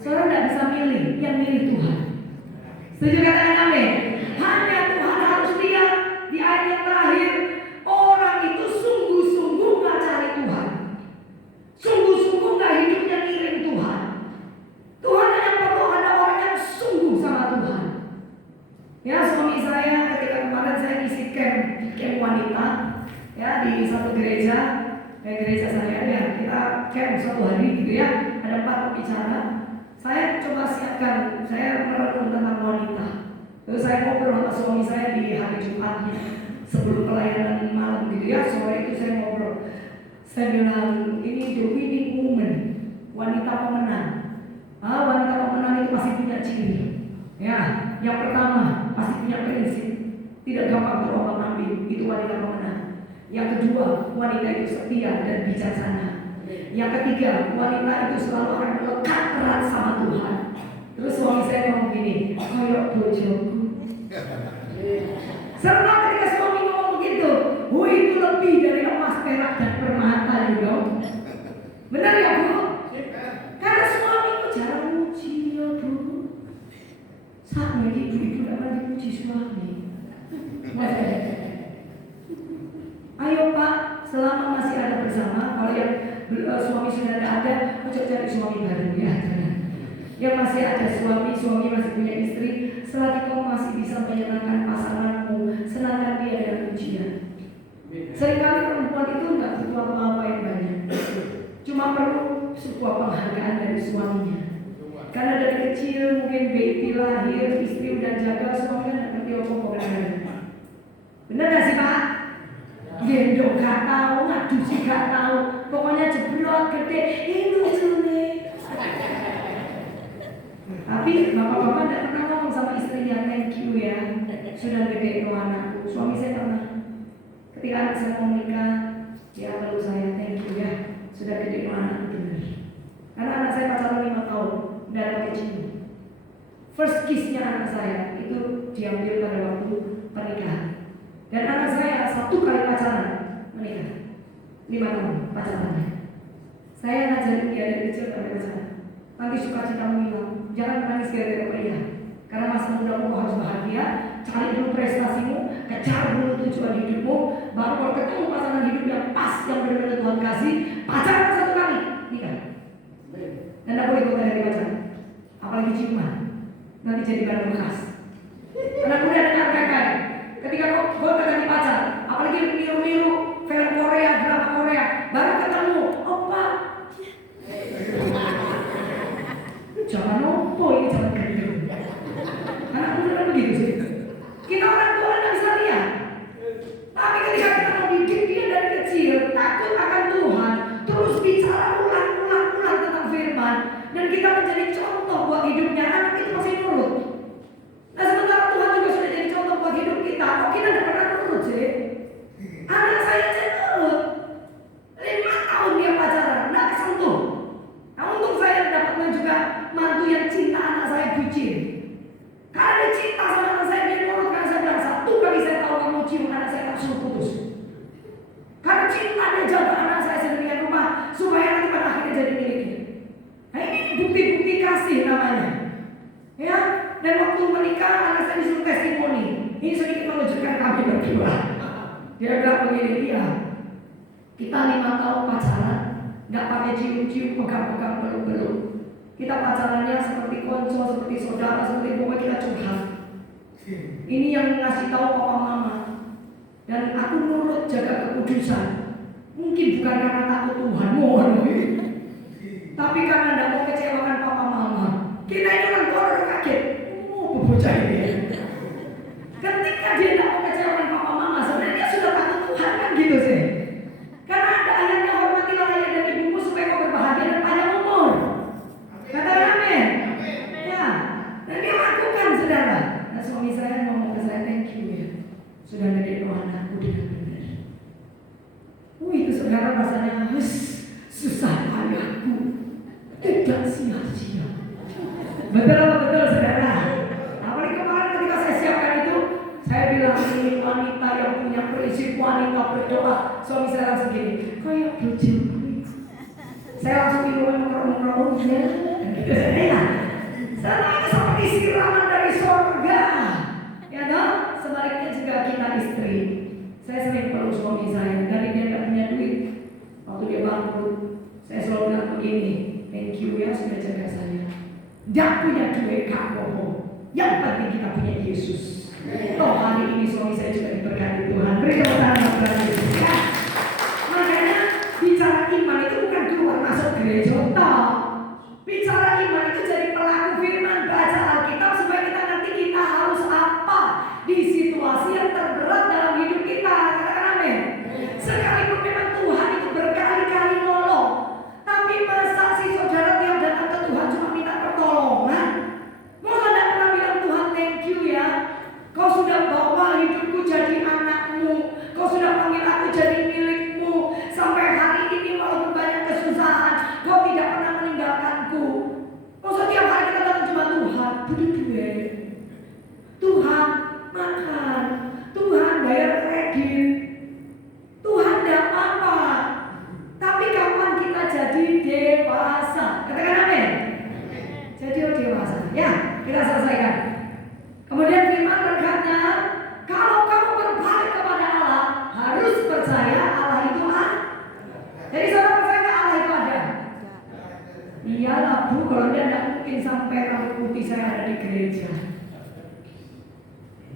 Saudara tidak bisa milih, yang milih Tuhan. Setuju katakan amin? Hanya Tuhan harus lihat di ayat yang terakhir, orang itu sungguh-sungguh nggak cari Tuhan, sungguh-sungguh nggak hidupnya ngiring Tuhan. Tuhan hanya perlu ada orang yang sungguh sama Tuhan. Ya suami saya ketika kemarin saya ngisi camp wanita ya di satu gereja, kayak gereja saya ya, kita camp suatu hari gitu ya, ada 4 pembicara. Saya coba siapkan, saya merenung tentang wanita. Terus saya ngobrol sama suami saya di hari Jumatnya sebelum pelayanan malam gitu ya, sore itu saya ngobrol. Saya bilang, ini the winning woman, wanita pemenang. Wanita pemenang itu pasti punya ciri. Ya, yang pertama pasti punya prinsip, tidak gampang terombang-ambing, itu wanita pemenang. Yang kedua, wanita itu setia dan bijaksana. Yang ketiga, wanita itu selalu akan melekat erat sama Tuhan. Terus suami saya ngomong gini, koyok bojoku. Serta ketika suami ngomong begitu, itu lebih dari emas, perak, dan permata juga. Benar ya Bu? Karena suamiku jarang muji ya Bu. Saat ini ibu-ibu tidak pernah dipuji suami. Ayo Pak, selama masih ada bersama, kalau yang suami sudah tidak ada, ojo cari suami baru ya. Yang masih ada suami masih punya istri, selagi kau masih bisa menyenangkan pasanganmu, senangkan dia dengan pujian. Seringkali perempuan itu nggak butuh apa-apa yang banyak, cuma perlu sebuah penghargaan dari suaminya. Karena dari kecil mungkin baby lahir, istri udah jaga, suami kan nggak ngerti apa-apa. Benar nggak sih Pak? Gendong gak tahu, ngadusi gak tahu, pokoknya jeblok gede, ini lucu nih. Tapi bapak-bapak tidak pernah ngomong sama istrinya, thank you ya, sudah gede no anakku. Suami saya pernah, ketika anak saya mau menikah, dia perlu saya, thank you ya, sudah gede no anakku, benar. Karena anak saya pacaran 5 tahun, tidak ada pakai cium. First kiss-nya anak saya itu diambil pada waktu pernikahan. Dan anak saya 1 kali pacaran menikah, 5 tahun pacarannya. Saya ngajarin dia dari kecil pada pacaran. Nanti sukacitamu hilang, jangan menangis gara-gara pria. Karena masa mudamu harus bahagia, cari dulu prestasimu, kejar dulu tujuan hidupmu, baru kalau ketemu pasangan hidup yang pas, yang benar-benar Tuhan kasih, pacaran 1 kali, nikah. Dan tidak boleh goda dari pacaran, apalagi ciuman, nanti jadi barang bekas. Anak muda dengar baik-baik. Ketika kau ganti pacar, apalagi niru-niru film Korea, drama Korea, baru ketemu, opa. Jangan opo, ini jangan gendeng. Anak muda kan begitu sih. Kita orang tua tidak bisa lihat. Tapi ketika kita mau didik dia dari kecil, takut akan Tuhan, terus bicara ulang tentang firman, dan kita menjadi contoh buat hidupnya, anak itu masih nurut. Nah sementara Tuhan juga sudah jadi contoh buat hidup kita, kok kita tidak pernah nurut sih? Anak saya nurut, 5 tahun dia pacaran, tidak kesentuh. Nah untung saya dapatnya juga mantu yang cinta anak saya bucin. Karena dia cinta sama anak saya, dia nurut. Karena saya bilang 1 kali saya tahu kamu cium anak saya langsung putus. Karena cinta dia jaga anak saya sedemikian rumah supaya nanti pada akhirnya jadi miliknya. Nah ini bukti-bukti kasih namanya. Ya. Dan waktu menikah anak saya disuruh testimoni. Ini sedikit menunjukkan kami berdua. Dia bilang begini, iya, kita 5 tahun pacaran, nggak pakai cium-cium, pegang-pegang, peluk-peluk. Kita pacarannya seperti konco, seperti saudara, seperti pokoknya kita curhat. Ini yang ngasih tahu papa mama. Dan aku nurut jaga kekudusan. Mungkin bukan karena takut Tuhan, mohon. Tapi karena tidak mau kecewakan papa mama. Kita ini orang tua udah kaget. Bocah ini. Ketika dia tidak mau kecewakan papa mama, sebenarnya dia sudah takut Tuhan kan gitu sih. Karena ada ayatnya, hormatilah ayah dan ibumu supaya kau berbahagia dan panjang umur. Katakan amin. Ya. Dan dia lakukan saudara. Nah suami saya ngomong ke saya, thank you ya, sudah ngedidik anakku dengan benar. Itu saudara rasanya susah ayahku tidak sia-sia. Betul apa betul saudara? Saya bilang ini wanita yang punya prinsip, wanita berdoa. Suami saya langsung gini, kayak bojoku. Saya langsung merung-merung ya. Saya seperti siraman dari surga. Ya dong, sebaliknya juga kita istri. Saya sering perlu suami saya, dari dia tidak punya duit. Waktu dia bangkrut, saya selalu bilang begini, thank you ya sudah jaga saya. Tidak punya duit kamu, yang penting kita punya Yesus. Toh hari ini suami saya juga diberkati Tuhan. Beri tepuk tangan kepada Yesus. Makanya bicara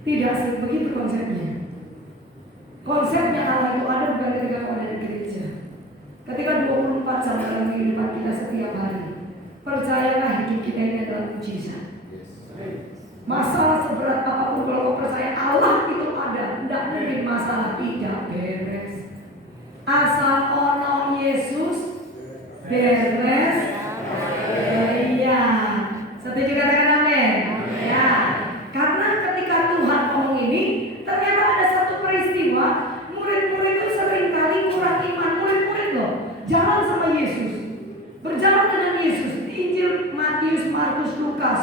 Tidak begitu konsepnya. Konsepnya Allah itu ada bukan ketika kau ada di gereja. Ketika 24 jam dalam kehidupan kita setiap hari. Percayalah hidup kita ini adalah mujizat. Masalah seberat apapun kalau kau percaya Allah itu ada, tidak mungkin masalah tidak beres. Asal ono Yesus beres. Iya. Setuju katakan amin? Ya. Karena ketika Tuhan ngomong ini, ternyata ada satu peristiwa, murid-murid itu seringkali kurang iman. Murid-murid loh, jalan sama Yesus, berjalan dengan Yesus. Di Injil Matius, Markus, Lukas,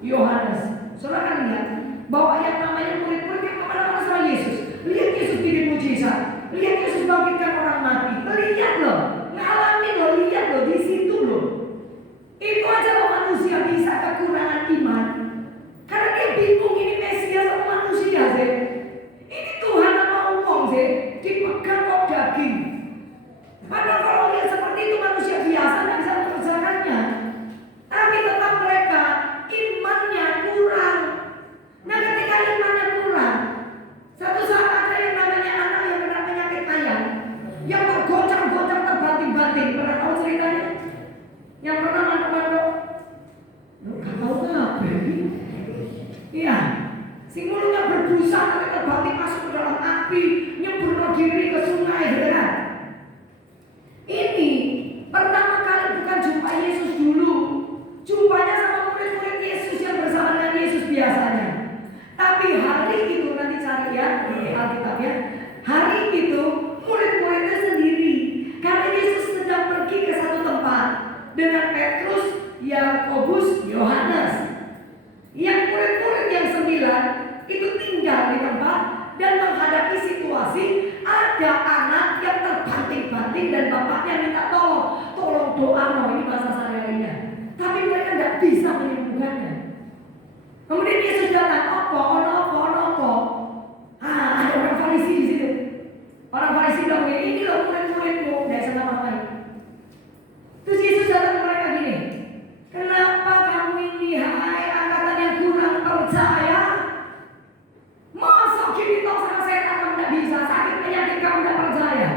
Yohanes. Saudara lihat bahwa yang namanya murid-murid yang kemana-mana sama Yesus. Lihat Yesus bikin mujizat, lihat Yesus bangkitkan orang mati. Lihat loh, ngalami loh, lihat loh di situ loh. Itu aja loh manusia bisa kekurangan iman. Karena dia bingung ini Mesias atau manusia sih. Ini Tuhan apa ngomong sih? Dipegang kok daging. Padahal kalau lihat seperti itu manusia biasa tidak bisa mengerjakannya. Tapi tetap mereka imannya kurang. Nah ketika imannya kurang, satu saat ada yang namanya anak yang kena penyakit ayam, yang tergoncang-goncang terbanting-banting. Pernah tahu ceritanya? Yang pernah mandok-mandok? Gak tahu apa ini? Iya, si mulutnya berbusa tapi terbanting masuk ke dalam api, nyebur diri ke sungai, beneran. Ini pertama kali bukan jumpa Yesus dulu, jumpanya sama murid-murid Yesus yang bersama dengan Yesus biasanya. Tapi hari itu nanti cari ya di Alkitab ya. Hari itu murid-muridnya sendiri, karena Yesus sedang pergi ke satu tempat dengan Petrus, Yakobus, Yohanes. Yang murid-murid yang 9 itu tinggal di tempat dan menghadapi situasi ada anak yang terbanting-banting dan bapaknya minta tolong doa ini bahasa sehari-harinya. Tapi mereka tidak bisa menyembuhkannya. Kemudian Yesus datang, opo. Ada orang Farisi di situ. Orang Farisi bilang ini loh murid-muridmu, tidak bisa ngapain. Terus Yesus datang ke mereka gini, kenapa kamu ini hai angkatan yang kurang percaya? Masa gini toh sama setan kamu tidak bisa, sakit penyakit kamu tidak percaya.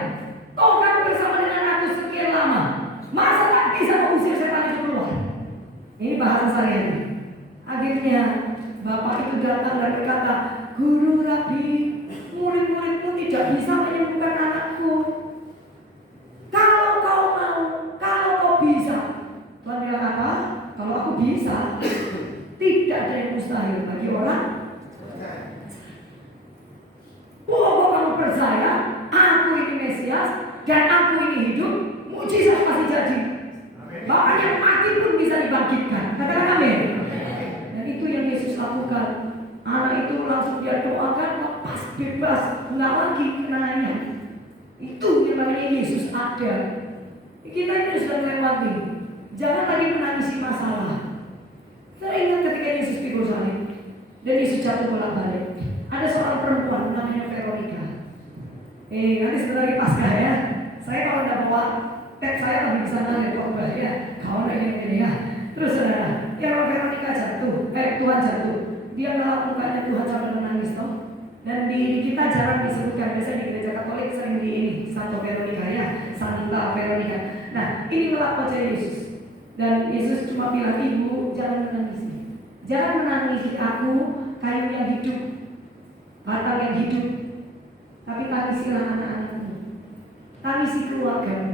Toh kamu bersama dengan aku sekian lama, masa tak bisa mengusir setan itu keluar? Ini bahasa saya. Akhirnya bapak itu datang dan berkata, Guru Rabi, murid-muridmu tidak bisa menyembuhkan anakku. Kalau kau mau, kalau kau bisa. Tuhan bilang apa? Kalau aku bisa, tidak ada yang mustahil bagi orang. Pokok kamu percaya, aku ini Mesias dan aku ini hidup, mujizat pasti jadi. Bahkan yang mati pun bisa dibangkitkan. Katakan amin. Dan itu yang Yesus lakukan. Anak itu langsung dia doakan, lepas bebas, nggak lagi kenanya. Itu yang namanya Yesus ada. Kita ini sudah melewati. Jangan lagi menangisi masalah. Saya ingat ketika Yesus pikul salib dan Yesus jatuh bolak-balik. Ada seorang perempuan namanya Veronica. Nanti sebentar lagi Paskah ya. Saya kalau udah bawa teks saya lebih bisa nanya khotbah ya. Kau nanya ini ya. Terus saudara, yang Veronica jatuh, Tuhan jatuh. Dia ngelap mukanya Tuhan sampai menangis toh. Dan di kita jarang disebutkan, biasanya di gereja Katolik sering di ini Santo Veronica ya, Santa Veronica. Nah, ini ngelap wajah Yesus. Dan Yesus cuma bilang, ibu jangan menangis. Jangan menangisi aku, kayu yang hidup, batang yang hidup. Tapi tangisilah anak-anakmu, tangisi keluargamu.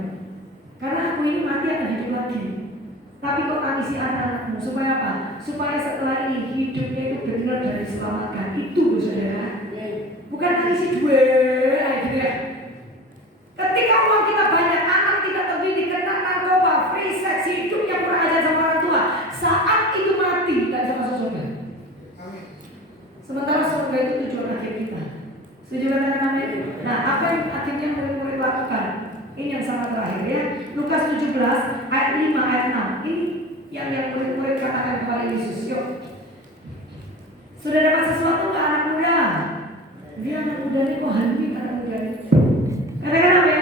Karena aku ini mati akan hidup lagi. Tapi kok tangisi anak-anakmu, supaya apa? Supaya setelah ini hidupnya itu benar dan diselamatkan. Itu saudara. Bukan tangisi duit gitu ya. Ketika uang kita banyak, anak tidak terdidik, kena narkoba, free sex, hidup yang kurang ajar sama orang tua, saat itu mati, tidak bisa masuk surga. Sementara surga itu tujuan akhir kita. Setuju katakan amin? Nah, apa yang akhirnya murid-murid lakukan? Ini yang sangat terakhir ya. Lukas 17 ayat 5 ayat 6. Ini yang murid-murid katakan kepada Yesus. Yuk. Sudah dapat sesuatu nggak anak muda? Dia anak muda ini kok hari anak muda ini. Katakan amin.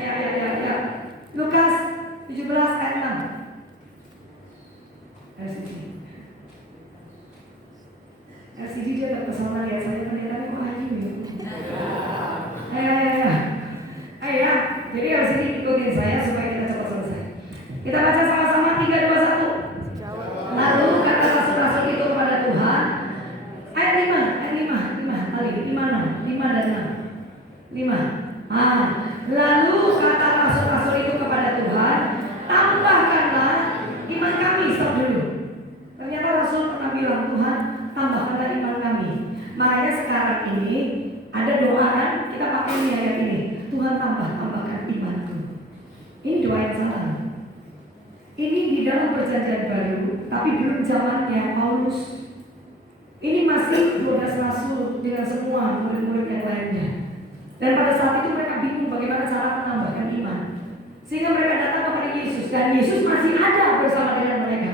Ya. Lukas 17 ayat 6. RCD dia terpesona lihat saya pendeta kok ayu ya. Ayo ya. Jadi harus ini ikutin saya supaya kita cepat selesai. Kita baca sama-sama 3, 2, 1. Lalu kata rasul-rasul itu kepada Tuhan. Ayat 5 kali 5 dan 6. Lalu kata rasul-rasul itu kepada Tuhan, tambahkanlah iman kami. Stop dulu. Ternyata rasul pernah bilang, Tuhan tambahkanlah iman kami. Makanya sekarang ini ada doa kan, kita pakai ini ayat ini. Tuhan tambahkan imanku. Ini doa yang salah. Ini di dalam perjanjian baru, tapi belum zamannya Paulus. Ini masih 12 rasul dengan semua murid-murid yang lainnya. Dan pada saat itu mereka bingung bagaimana cara menambahkan iman. Sehingga mereka datang kepada Yesus, dan Yesus masih ada bersama dengan mereka.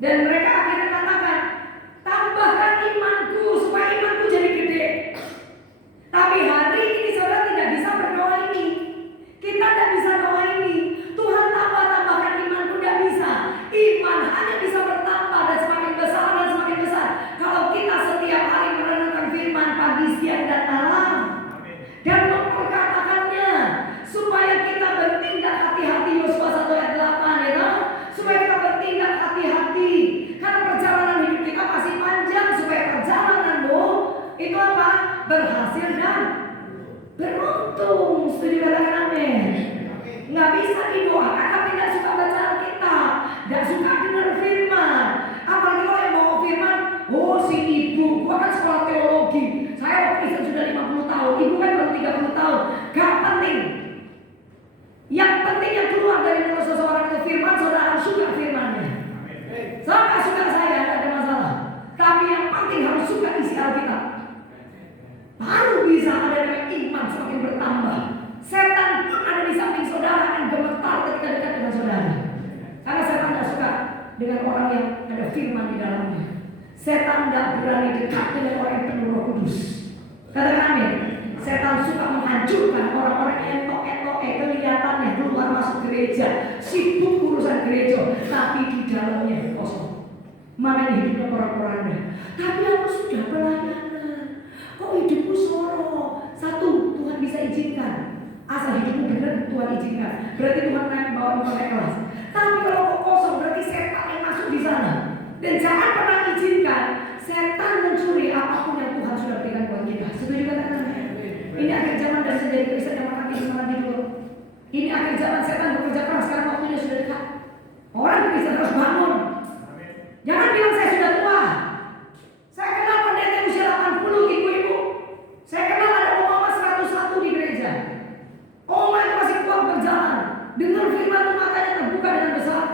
Dan mereka akhirnya katakan, tambahkan imanku supaya imanku jadi gede. Tapi hari ini saudara tidak bisa berdoa ini. Kita tidak bisa doa ini. Tuhan tambahkan imanku, tidak bisa. Iman hanya bisa bertambah dan semakin besar kalau kita setiap hari merenungkan firman pagi, siang, dan malam. Dan memperkatakannya supaya kita bertindak hati-hati. Yosua 1 ayat 8 ya, supaya kita bertindak hati-hati. Karena perjalanan hidup kita masih panjang. Supaya perjalananmu itu apa? Berhasil dan beruntung. Setuju katakan amin. Nggak bisa didoakan tapi nggak suka baca Alkitab, nggak suka dengar firman. Apalagi kalau yang bawa firman, oh si ibu, gua kan sekolah teologi, saya waktu sudah 50 tahun, ibu kan baru 30 tahun. Gak penting. Yang penting yang keluar dari mulut seseorang itu firman, saudara harus suka firmannya. Saya nggak suka, saya nggak ada masalah. Tapi yang penting harus suka isi Alkitab. Baru bisa ada dengan iman semakin bertambah. Setan pun ada di samping saudara akan gemetar ketika dekat dengan saudara. Karena setan tidak suka dengan orang yang ada firman di dalamnya. Setan tidak berani dekat dengan orang yang penuh Roh Kudus. Katakan amin. Setan suka menghancurkan orang-orang yang kelihatannya keluar masuk gereja, sibuk urusan gereja, tapi di dalamnya kosong. Makanya hidupnya porak-poranda. Tapi aku sudah pelayanan, kok hidupku sorok? Satu, Tuhan bisa izinkan. Asal hidupmu benar, Tuhan izinkan. Berarti Tuhan bawa naik kelas. Tapi kalau kok kosong, berarti setan yang masuk di sana. Dan jangan pernah izinkan setan mencuri apapun yang Tuhan sudah berikan buat kita. Setuju katakan? Ini akhir zaman dan sudah jadi Kristen yang makan semangat tidur. Ini akhir zaman setan bekerja keras. Sekarang waktunya sudah dekat. Orang Kristen harus bangun. Jangan bilang saya sudah tua. Saya kenal pendeta usia 80, ibu-ibu. Saya kenal ada oma 101 di gereja. Oma itu masih kuat berjalan. Dengar firman itu matanya terbuka dengan besar.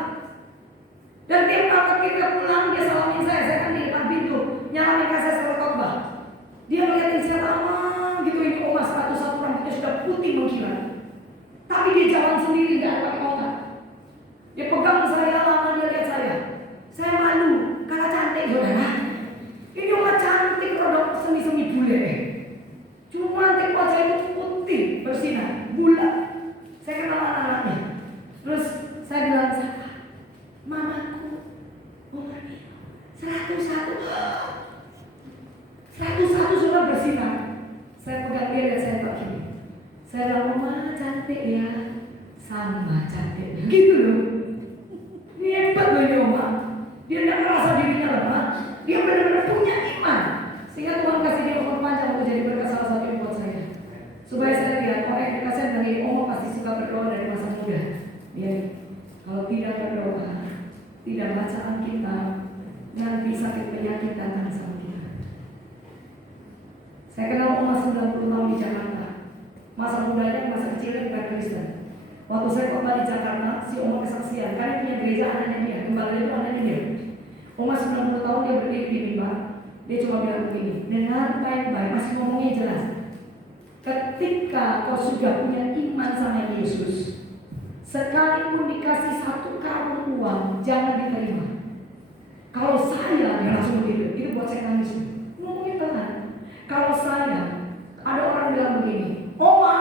Dan tiap kali kita pulang dia salamin saya kan di depan pintu nyalamin kaset setelah khotbah. Dia ngeliatin saya lama gitu, ini oma 101 rambutnya sudah putih mengkilat. Tapi dia jalan sendiri, gak ada pakai tongkat. Dia pegang saya lama, dia lihat saya. Saya malu karena cantik saudara. Ini oma cantik, rodok semi-semi bule. Cuma nanti wajah itu putih bersinar, bulat. Saya kenal anak-anaknya. Terus saya bilang, mamaku umurnya 101 sudah bersinar. Saya pegang dia dan saya begini. Saya bilang, mama cantik ya, sama cantik. Gitu loh. Ini hebat loh ini oma. Dia tidak merasa dirinya lemah. Dia benar-benar punya iman. Sehingga Tuhan kasih dia umur panjang untuk jadi berkat salah satu yang buat saya. Supaya saya lihat orang yang dikasih dari oma pasti suka berdoa dari masa muda. Dia kalau tidak berdoa, tidak baca Alkitab, nanti sakit penyakit datang sama kita. Saya kenal oma 90 tahun di Jakarta. Masa mudanya, masa kecilnya bukan Kristen. Waktu saya khotbah di Jakarta, si oma kesaksian. Karena punya gereja anaknya dia, gembala itu anaknya dia. Oma 90 tahun dia berdiri di mimbar. Dia cuma bilang begini, dengar baik-baik, masih ngomongnya jelas. Ketika kau sudah punya iman sama Yesus, sekalipun dikasih 1 karung uang, jangan diterima. Kalau saya, dia langsung begitu. Itu buat saya nangis. Ngomongin pelan. Kalau saya, ada orang bilang begini, Oma,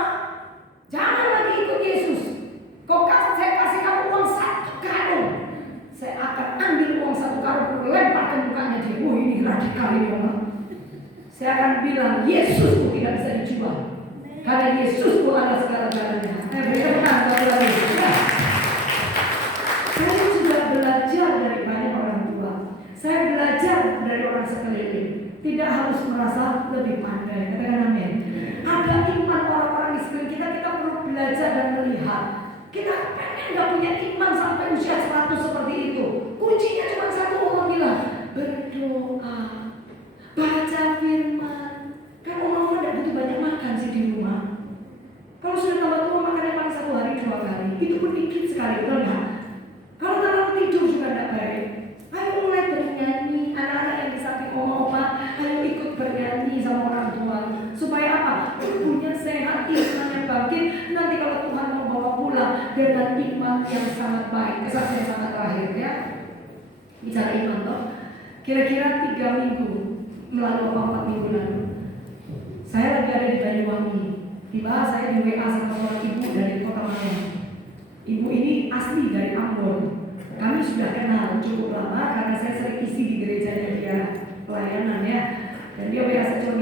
jangan lagi ikut Yesus. Saya kasih kamu uang 1 karung. Saya akan ambil uang 1 karung, lempar ke mukanya dia. Wah, ini radikal ini Oma. Saya akan bilang Yesusku tidak bisa dijual, karena Yesusku adalah segala-galanya. Benar lagi. Saya juga belajar dari banyak orang tua. Saya belajar dari orang sekeliling. Tidak harus merasa lebih pandai. Katakan amin. Ada iman orang-orang di sekeliling kita. Kita perlu belajar dan melihat. Kita pengen gak punya iman sampai usia 100 seperti itu. Kuncinya cuma satu, orang bilang berdoa, baca firman. Kan orang-orang tidak butuh banyak makan sih di rumah. Kalau sudah tambah tua makannya paling 1 hari 2 kali. Itu pun dikit sekali, betul nggak? Kalau terlalu tidur juga tidak baik. Ayo mulai bernyanyi, anak-anak yang di samping oma-oma, ayo ikut bernyanyi sama orang tua. Supaya apa? Tubuhnya sehat, imannya bangkit. Nanti kalau Tuhan mau bawa pulang dengan iman yang sangat baik. Kesaksian sangat terakhir ya. Bicara iman toh. Kira-kira 3 minggu melalui 4 minggu lalu, saya lagi ada di Banyuwangi. Tiba saya di WA sama seorang ibu dari Kota Malang. Ibu ini asli dari Ambon. Kami sudah kenal cukup lama karena saya sering isi di gerejanya dia pelayanan ya. Dan dia WA saya cuma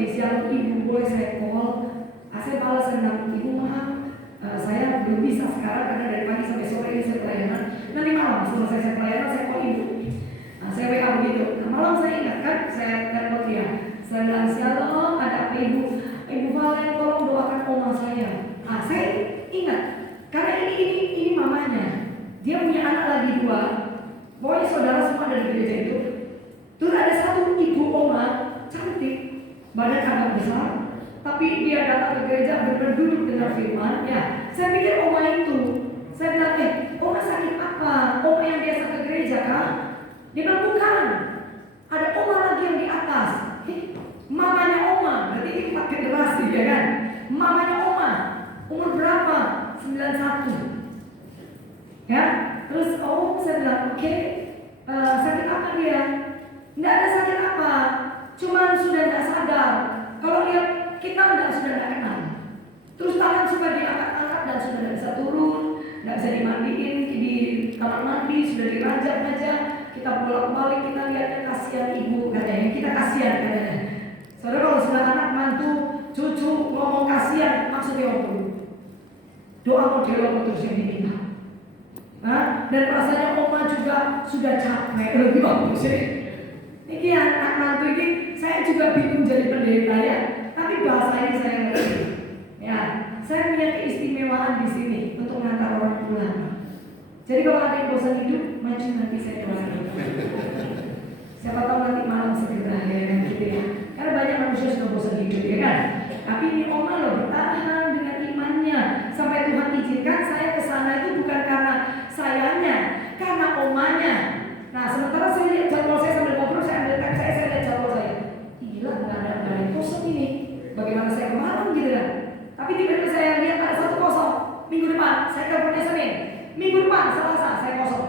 ibu boleh saya call. Saya balas senang, ibu maaf, saya belum bisa sekarang karena dari pagi sampai sore ini saya pelayanan. Nanti malam selesai saya pelayanan saya call ibu. Saya WA begitu. Malam saya ingatkan, saya telepon dia. Saya bilang shalom, ada apa ibu? Ibu Valen tolong doakan oma saya. Saya ingat karena ini mamanya. Dia punya anak lagi 2. Pokoknya saudara semua dari gereja itu. Terus ada satu ibu oma cantik, badan agak besar, tapi dia datang ke gereja benar duduk dengar firman. Ya, saya pikir oma itu. Saya bilang, oma sakit apa? Oma yang biasa ke gereja kan? Dia bilang bukan. Ada oma lagi yang di atas. Mamanya oma, berarti ini 4 generasi ya kan? Mamanya oma, umur berapa? 91. Ya, terus saya bilang oke, sakit apa dia? Nggak ada sakit apa, cuman sudah nggak sadar. Kalau lihat kita sudah nggak kenal. Terus tangan sudah diangkat-angkat dan sudah nggak bisa turun, nggak bisa dimandiin di kamar mandi, sudah dirajak-rajak. Kita bolak-balik, kita lihatnya kasihan ibu katanya, kita kasihan katanya. Saudara kalau sudah anak mantu, cucu ngomong kasihan, maksudnya apa? Doa model apa terus yang diminta? Dan rasanya oma juga sudah capek, lebih bagus ya. Ini anak mantu ini, saya juga bingung jadi pendeta ya. Tapi bahasa ini saya ngerti. Ya, saya punya keistimewaan di sini untuk mengantar orang pulang. Jadi kalau ada yang bosan hidup, maju nanti saya doakan. Siapa tahu nanti malam segera ya gitu ya. Karena banyak manusia sudah bosan hidup ya kan. Tapi ini oma loh bertahan dengan imannya sampai Tuhan izinkan saya ke sana itu bukan karena sayanya, karena omanya. Nah sementara saya lihat jadwal saya sambil ngobrol, saya ambil tag saya lihat jadwal saya. Gila nggak ada kosong ini. Bagaimana saya ke Malang gitu kan? Tapi tiba-tiba saya lihat ada 1 kosong. Minggu depan saya teleponnya Senin. Minggu depan Selasa saya kosong.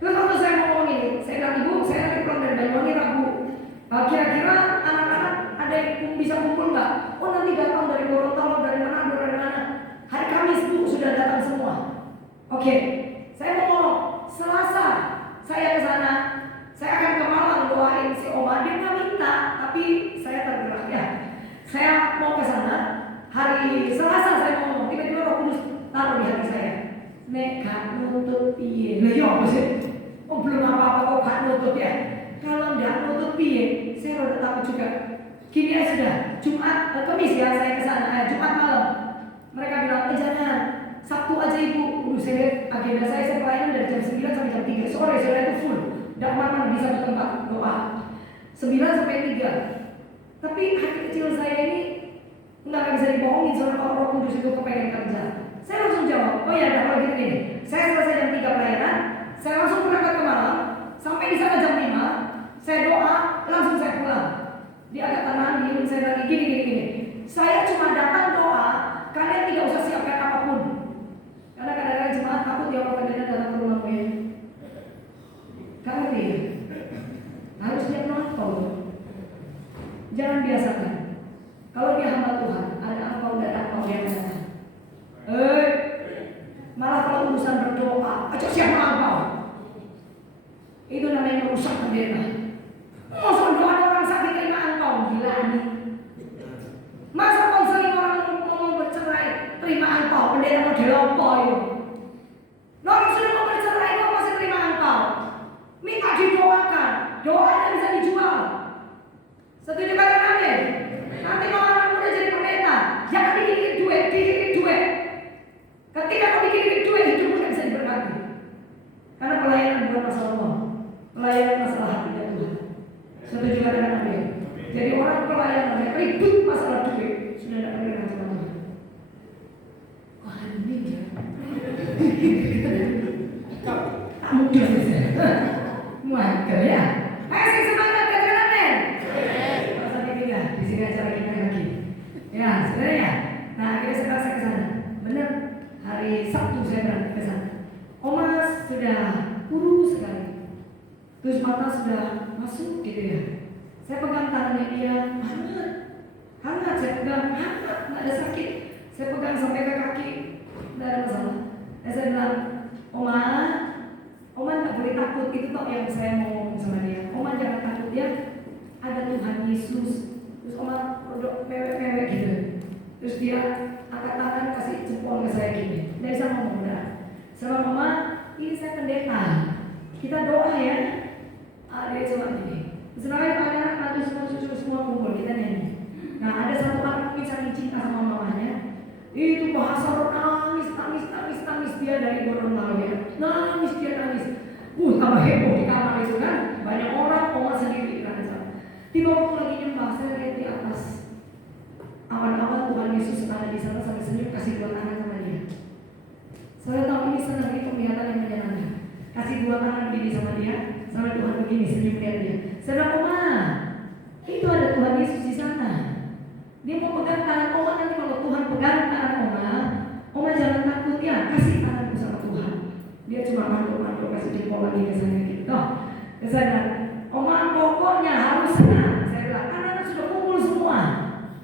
Terus waktu saya ngomong ini, saya bilang ibu, saya nanti pulang dari Banyuwangi Rabu. Kira-kira anak-anak ada yang bisa kumpul nggak? Oh nanti datang dari Gorontalo, dari mana, dari mana? Hari Kamis bu sudah datang semua. Oke, saya mau ngomong Selasa saya ke sana. Saya akan ke Malang doain si oma. Dia nggak minta, tapi saya tergerak ya. Saya mau ke sana. Hari Selasa saya mau ngomong. Tiba-tiba Roh Kudus taruh di hati saya. Nek gak nutut piye? Lah iya apa sih? Oh belum apa-apa kok gak nutut ya. Kalau nggak nutut piye, saya rada takut juga. Gini ya sudah, Jumat, Kamis ya saya ke sana. Jumat malam. Mereka bilang, jangan, Sabtu aja ibu. Saya lihat agenda saya pelayanan dari jam 9 sampai jam 3 sore. Saya itu full. Tidak mana bisa di tempat doa. 9 sampai 3. Tapi hati kecil saya ini nggak bisa dibohongin soalnya kalau Roh Kudus itu kepengen kerja. Saya langsung jawab, oh ya kalau gini nih, saya selesai jam 3 pelayanan, saya langsung berangkat ke Malang, sampai di sana jam 5, saya doa, langsung saya pulang. Dia agak tenang, dia saya lagi gini. Saya cuma datang doa, kalian tidak usah siapkan apapun. Karena kadang-kadang jemaat takut ya kalau kalian datang ke rumah gue. Kamu nih, harus dia nonton. Jangan biasakan. Kalau dia hamba Tuhan, ada angpau dan angpau yang datang. Malah kalau urusan berdoa, aja siapa angpau. Itu namanya merusak pendeta. Masa doa orang sakit terima angpau, gila nih. terima angpau, pendeta model apa itu? Orang sudah mau bercerai kok masih terima angpau? Minta didoakan, doanya bisa dijual. Setuju kalian amin? Nanti kalau anak muda jadi pendeta, jangan dikit duit. Ketika kau dikit duit, hidupmu tidak bisa diberkati. Karena pelayanan bukan masalah uang, pelayanan masalah hatinya Tuhan. Setuju kalian amin? Jadi orang pelayanan yang ribut masalah duit, sudah tidak pernah sama Tuhan. Wah ini ya. Tak mudah sih. Muakel ya. Ayo sih semangat kalian amin. Di sini acara kita lagi. Ya, sebenarnya. Nah, akhirnya sekarang saya ke sana. Benar. Hari Sabtu saya berangkat ke sana. Oma sudah kurus sekali. Terus mata sudah masuk gitu ya. Saya pegang tangannya dia, hangat. Saya pegang hangat, nggak ada sakit. Saya pegang sampai ke kaki, nggak ada masalah. Saya bilang, Oma nggak boleh takut. Itu toh yang saya mau ngomong sama dia. Oma jangan takut ya. Ada Tuhan Yesus. Terus Oma produk mewek gitu. Terus dia angkat tangan kasih jempol ke saya gini. Dari sama Oma, sama Mama, ini saya pendeta. Kita doa ya. Dia cuma gini. Sebenarnya anak-anak nanti semua kumpul kita nyanyi. Nah ada satu anak saking cinta sama mamanya. Itu bahasa nangis dia dari Gorontalo ya. Nangis. Tambah heboh di kamar itu kan. Banyak orang, Oma sendiri kan. Tiba waktu lagi nyembah, saya lihat di atas awan-awan Tuhan Yesus ada di sana sambil senyum kasih dua tangan sama dia. Saya tahu ini senang, ini penglihatan yang menyenangkan. Kasih dua tangan begini sama dia, sampai Tuhan begini senyum lihat dia. Saya bilang, Oma, itu ada Tuhan Yesus di sana. Dia mau pegang tangan Oma, nanti kalau Tuhan pegang tangan Oma jangan takut ya, kasih tanganmu sama Tuhan. Dia cuma mantul kasih jempol lagi ke saya gitu. Terus saya bilang, Oma pokoknya harus senang. Saya bilang, anak-anak sudah kumpul semua.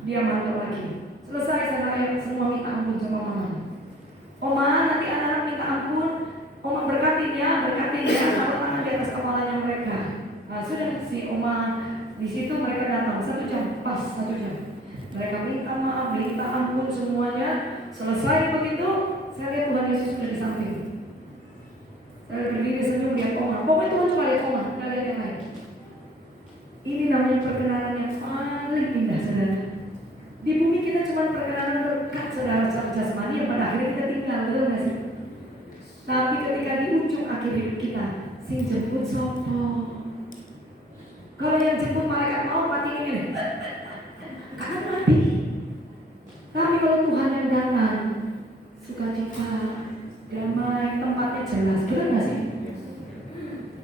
Dia mantul lagi. Selesai saya tanya semua minta ampun sama Mama. Oma nanti anak-anak minta ampun, Oma berkatin ya, taruh tangan di atas kepalanya mereka. Nah sudah si Oma di situ mereka datang 1 jam, pas 1 jam. Mereka minta maaf, minta ampun semuanya. Selesai begitu, saya lihat Tuhan Yesus sudah di samping. Saya berdiri senyum lihat Oma. Pokoknya Tuhan cuma lihat Oma, nggak lihat yang lain. Ini namanya perkenalan yang paling indah, saudara. Di bumi kita cuma perkenalan dekat saudara secara jasmani yang pada akhirnya kita tinggal, betul nggak sih? Tapi ketika di ujung akhir hidup kita, sing jemput sopo. Kalau yang jemput malaikat mau mati ini, karena mati. Tapi kalau Tuhan yang datang, sukacita, damai, tempatnya jelas, betul nggak sih?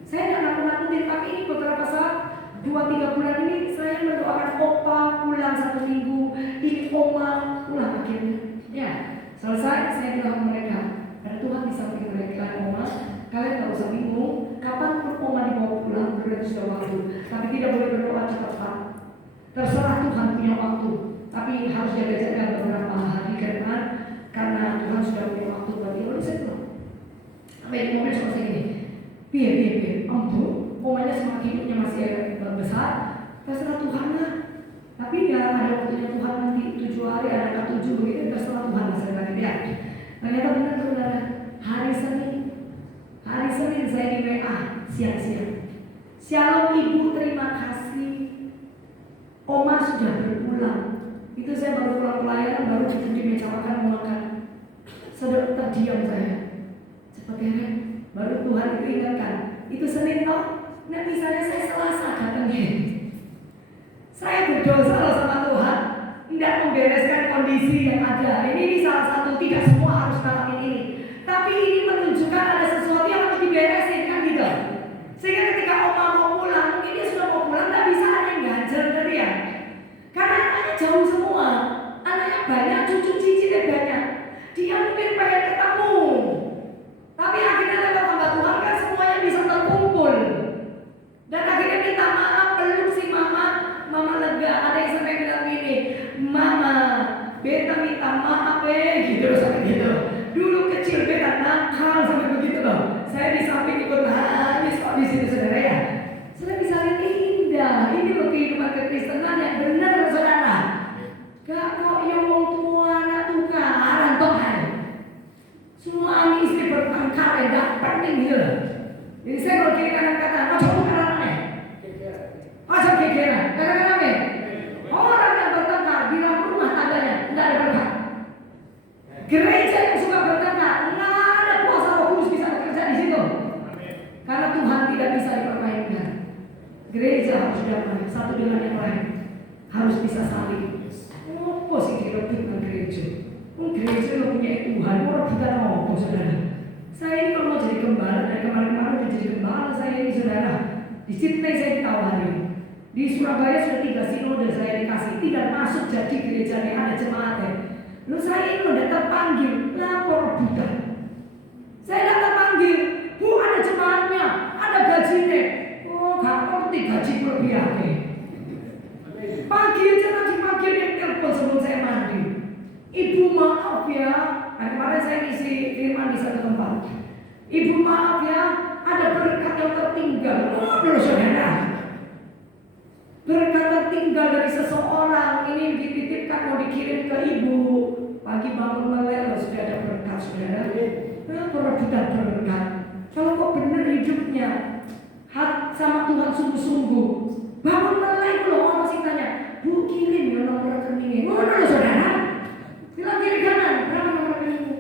Saya nggak nakut-nakutin, tapi ini beberapa saat 2-3 bulan ini saya mendoakan Opa pulang 1 minggu, ini Oma pulang akhirnya. Ya, selesai saya bilang ke mereka, ada Tuhan di samping mereka, Oma, kalian nggak usah bingung, kapan pun Oma dibawa pulang, berarti sudah waktu. Tapi tidak boleh berdoa cepat. Terserah Tuhan punya waktu, tapi harus jaga-jaga beberapa hari ke depan, karena Tuhan sudah punya waktu buat dia. Lalu saya bilang, sampai di mobil sama saya gini, biar, ampun, Omanya semakin hidupnya masih besar, terserah Tuhan lah. Tapi ya ada waktunya Tuhan nanti 7 hari, ada 7 begitu, terserah Tuhan lah saya lagi lihat. Ternyata benar saudara, hari Senin saya di WA siang-siang. Shalom Ibu, terima kasih. Oma sudah berpulang. Itu saya baru pulang pelayanan, baru di meja makan mau makan. Sudah terdiam saya. Cepat ya kan? Baru Tuhan itu ingatkan. Itu Senin toh. Nah misalnya saya Selasa datangnya. Saya berdosa loh sama Tuhan. Tidak membereskan kondisi yang ada. Ini salah satu, tidak semua harus ngalamin ini. Tapi ini menunjukkan ada sesuatu yang harus diberesin kan gitu. Sehingga ketika Oma mau pulang, mungkin dia sudah mau pulang, tidak bisa ada yang ganjel dari ya. Karena anaknya jauh semua, anaknya banyak, cucu cicitnya banyak. Dia mungkin pengen ketemu, tapi akhirnya lewat hamba Tuhan kan semuanya bisa terkumpul. Dan akhirnya minta maaf, peluk si mama lega. Ada yang sampai bilang gini, Mama, beta minta maaf gitu sampai ya gak penting gitu loh. Jadi saya kalau kiri kanan kata, ojo kanan aneh, ojo gegeran, kadang-kadang apa? Orang yang bertengkar di dalam rumah tangganya tidak ada berkah. Gereja yang suka bertengkar, nggak ada kuasa Roh Kudus bisa bekerja di situ. Karena Tuhan tidak bisa dipermainkan. Gereja harus damai satu dengan yang lain, harus bisa saling. Oh, sih direbut dengan gereja. Gereja yang punya Tuhan, orang kita ngomong saudara. Saya ini kalau mau jadi gembala, dari kemarin-kemarin udah jadi gembala saya ini saudara. Di Sydney saya ditawari, di Surabaya sudah 3 sinode saya dikasih, tidak masuk jadi gereja yang ada jemaatnya. Lalu saya ini udah terpanggil lapor Buddha. Saya tidak terpanggil, bu ada jemaatnya, ada gajinya. Oh gak ngerti gaji kelebihannya. Pagi aja tadi pagi dia telepon sebelum saya mandi. Ibu maaf ya, kemarin saya ngisi firman di satu tempat. Ibu maaf ya, ada berkat yang tertinggal. Oh saudara, berkat tertinggal dari seseorang ini dititipkan mau dikirim ke ibu. Pagi bangun meleleh sudah ada berkat saudara. Perebutan berkat. Kalau kok benar hidupnya sama Tuhan sungguh-sungguh, bangun meleleh loh orang masih tanya, bu kirim ya nomor rekeningnya. Ngono loh saudara. Bilang kiri kanan, berapa nomor rekeningmu?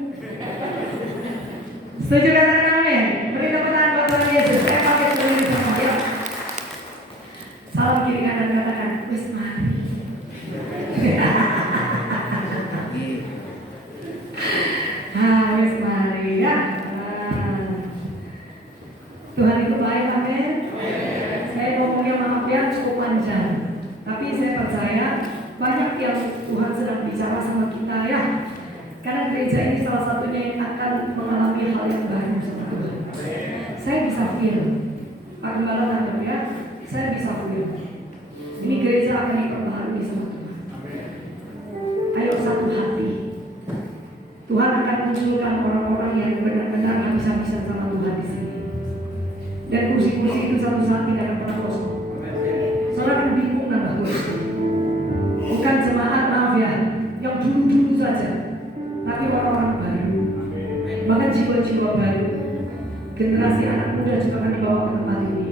Setuju katakan amin. Beri tepuk tangan buat Tuhan Yesus. Saya pakai tulis semua ya. Salam kiri kanan katakan, wis mari. Wis mari ya. Tuhan itu baik, amin. Saya ngomongnya maaf ya cukup panjang, tapi saya percaya banyak yang Tuhan sedang bicara sama kita ya. Karena gereja ini salah satunya yang akan mengalami hal yang baru sama Tuhan. Saya bisa feel, Pak Gembala tanggung ya, saya bisa feel. Ini gereja akan diperbaharui sama Tuhan. Ayo satu hati. Tuhan akan munculkan orang-orang yang benar-benar habis-habisan sama Tuhan di sini. Dan kursi-kursi itu satu saat tidak akan pernah kosong. Soalnya akan bingung dan bagus. Bukan jemaat maaf ya, yang dulu-dulu saja, tapi orang-orang baru. Bahkan jiwa-jiwa baru. Generasi anak muda juga akan dibawa ke tempat ini.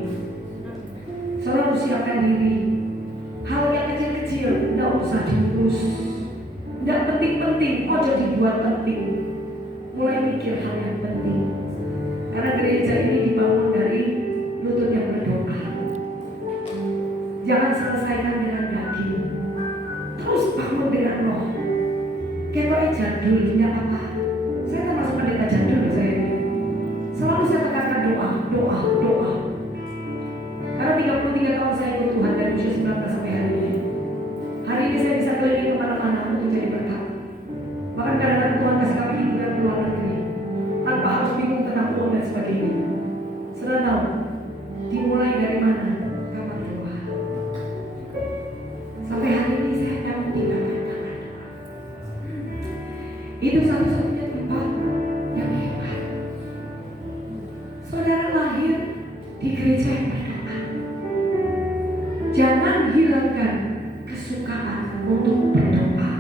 Selalu siapkan diri. Hal yang kecil-kecil tidak usah diurus. Tidak penting-penting, ojo dibuat penting. Mulai mikir hal yang penting. Karena gereja ini dibangun dari lutut yang berdoa. Jangan selesaikan dengan daging, terus bangun dengan roh. Kayak jadul, tidak apa-apa. Saya termasuk pendeta jadul saya ini. Selalu saya tekankan doa. Karena 33 tahun saya ikut Tuhan dari usia 19 sampai hari ini. Hari ini saya bisa keliling kemana-mana untuk jadi berkat. Bahkan kadang-kadang Tuhan kasih kami liburan ke luar negeri tanpa harus bingung tentang uang dan sebagainya. Sudah tahu dimulai dari mana? Kapan doa. Sampai hari ini saya nyambung di tangan. Itu satu-satunya tempat yang hebat. Saudara lahir di gereja yang berdoa. Jangan hilangkan kesukaan untuk berdoa.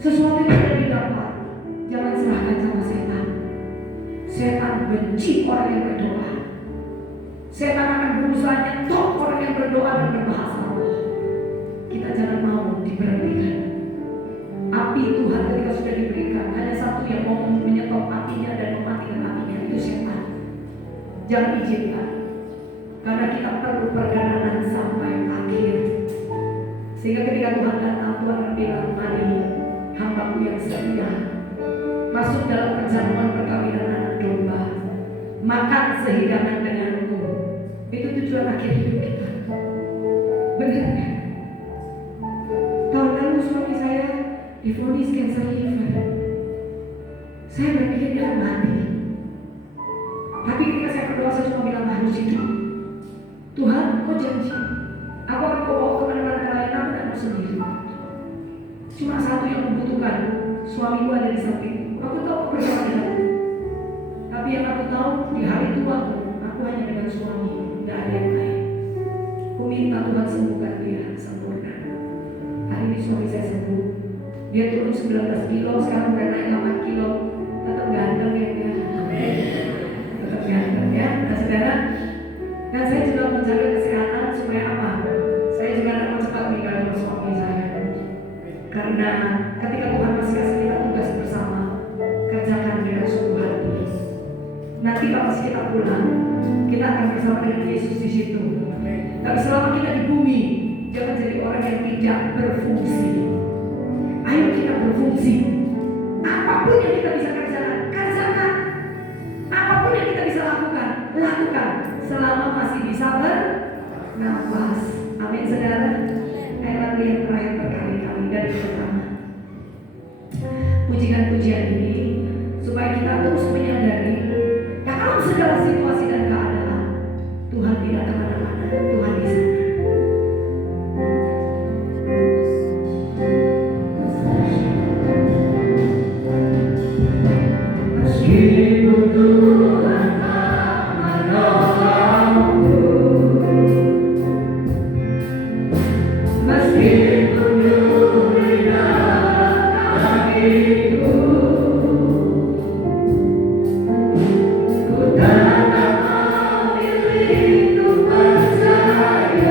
Sesuatu yang sudah didapat, jangan serahkan sama setan. Setan benci orang yang berdoa. Setan akan berusaha nyetok orang yang berdoa dan berbahasa Allah. Kita jangan mau diberhentikan. Api Tuhan ketika sudah diberikan, hanya satu yang mau menyetop apinya dan mematikan apinya, itu setan. Jangan izinkan. Karena kita perlu perjalanan sampai akhir. Sehingga ketika Tuhan datang, Tuhan akan bilang, mari hambaku yang setia, masuk dalam perjamuan perkawinan anak domba, makan sehidangan denganku. Itu tujuan akhir hidup kita. Benar kan? Tahun lalu suami saya divonis cancer liver. Saya berpikir dia akan mati. Tapi ketika saya berdoa, saya cuma bilang harus hidup. Tuhan, kau janji aku akan bawa kemana-mana klien aku dan aku sendiri. Cuma satu yang membutuhkan, suamiku ada di samping. Aku tahu bersama dia. Tapi yang aku tahu di hari tua aku hanya dengan suami, tidak ada yang lain. Aku minta Tuhan sembuhkan dia sempurna. Hari ini suami saya sembuh. Dia turun 19 kilo, sekarang udah naik 8 kilo. Tetap ganteng ya dia. Nah, ketika Tuhan masih kasih kita tugas bersama, kerjakan dengan sungguh hati. Nanti pas kita pulang, kita akan bersama dengan Yesus di situ. Tapi selama kita di bumi, jangan jadi orang yang tidak berfungsi. Ayo kita berfungsi. Apapun yang kita bisa kerjakan, kerjakan. Apapun yang kita bisa lakukan, lakukan. Selama masih bisa bernafas. Amin saudara. Ayat lagu yang terakhir berkali-kali dari pertama. Pujian-pujian ini supaya kita terus menyadari dalam segala situasi dan keadaan Tuhan tidak kemana-mana, Tuhan di sana. Meskipun Tuhan tak menolongku, meskipun dunia kakiku, ku tetap memilih untuk percaya.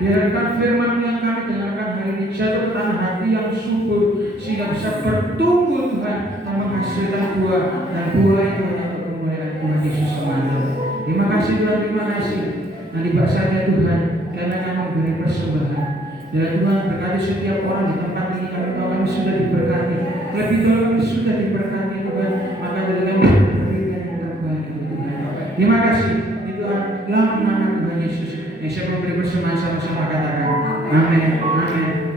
Biarkan firman yang kami dengarkan hari ini jatuh ke tanah hati yang subur, sehingga bisa bertumbuh Tuhan dan menghasilkan buah, dan buah itu hanya untuk kemuliaan Tuhan Yesus semata. Terima kasih Tuhan, terima kasih. Nanti saatnya Tuhan, karena kami memberi persembahan. Dan Tuhan berkati setiap orang di tempat ini. Kami tahu kami sudah diberkati, lebih dahulu kami sudah diberkati Tuhan. Maka dari kami berikan yang terbaik itu Tuhan. Terima kasih. Itu adalah nama Tuhan Yesus yang saya memberi persembahan sama-sama, katakan amin, amin.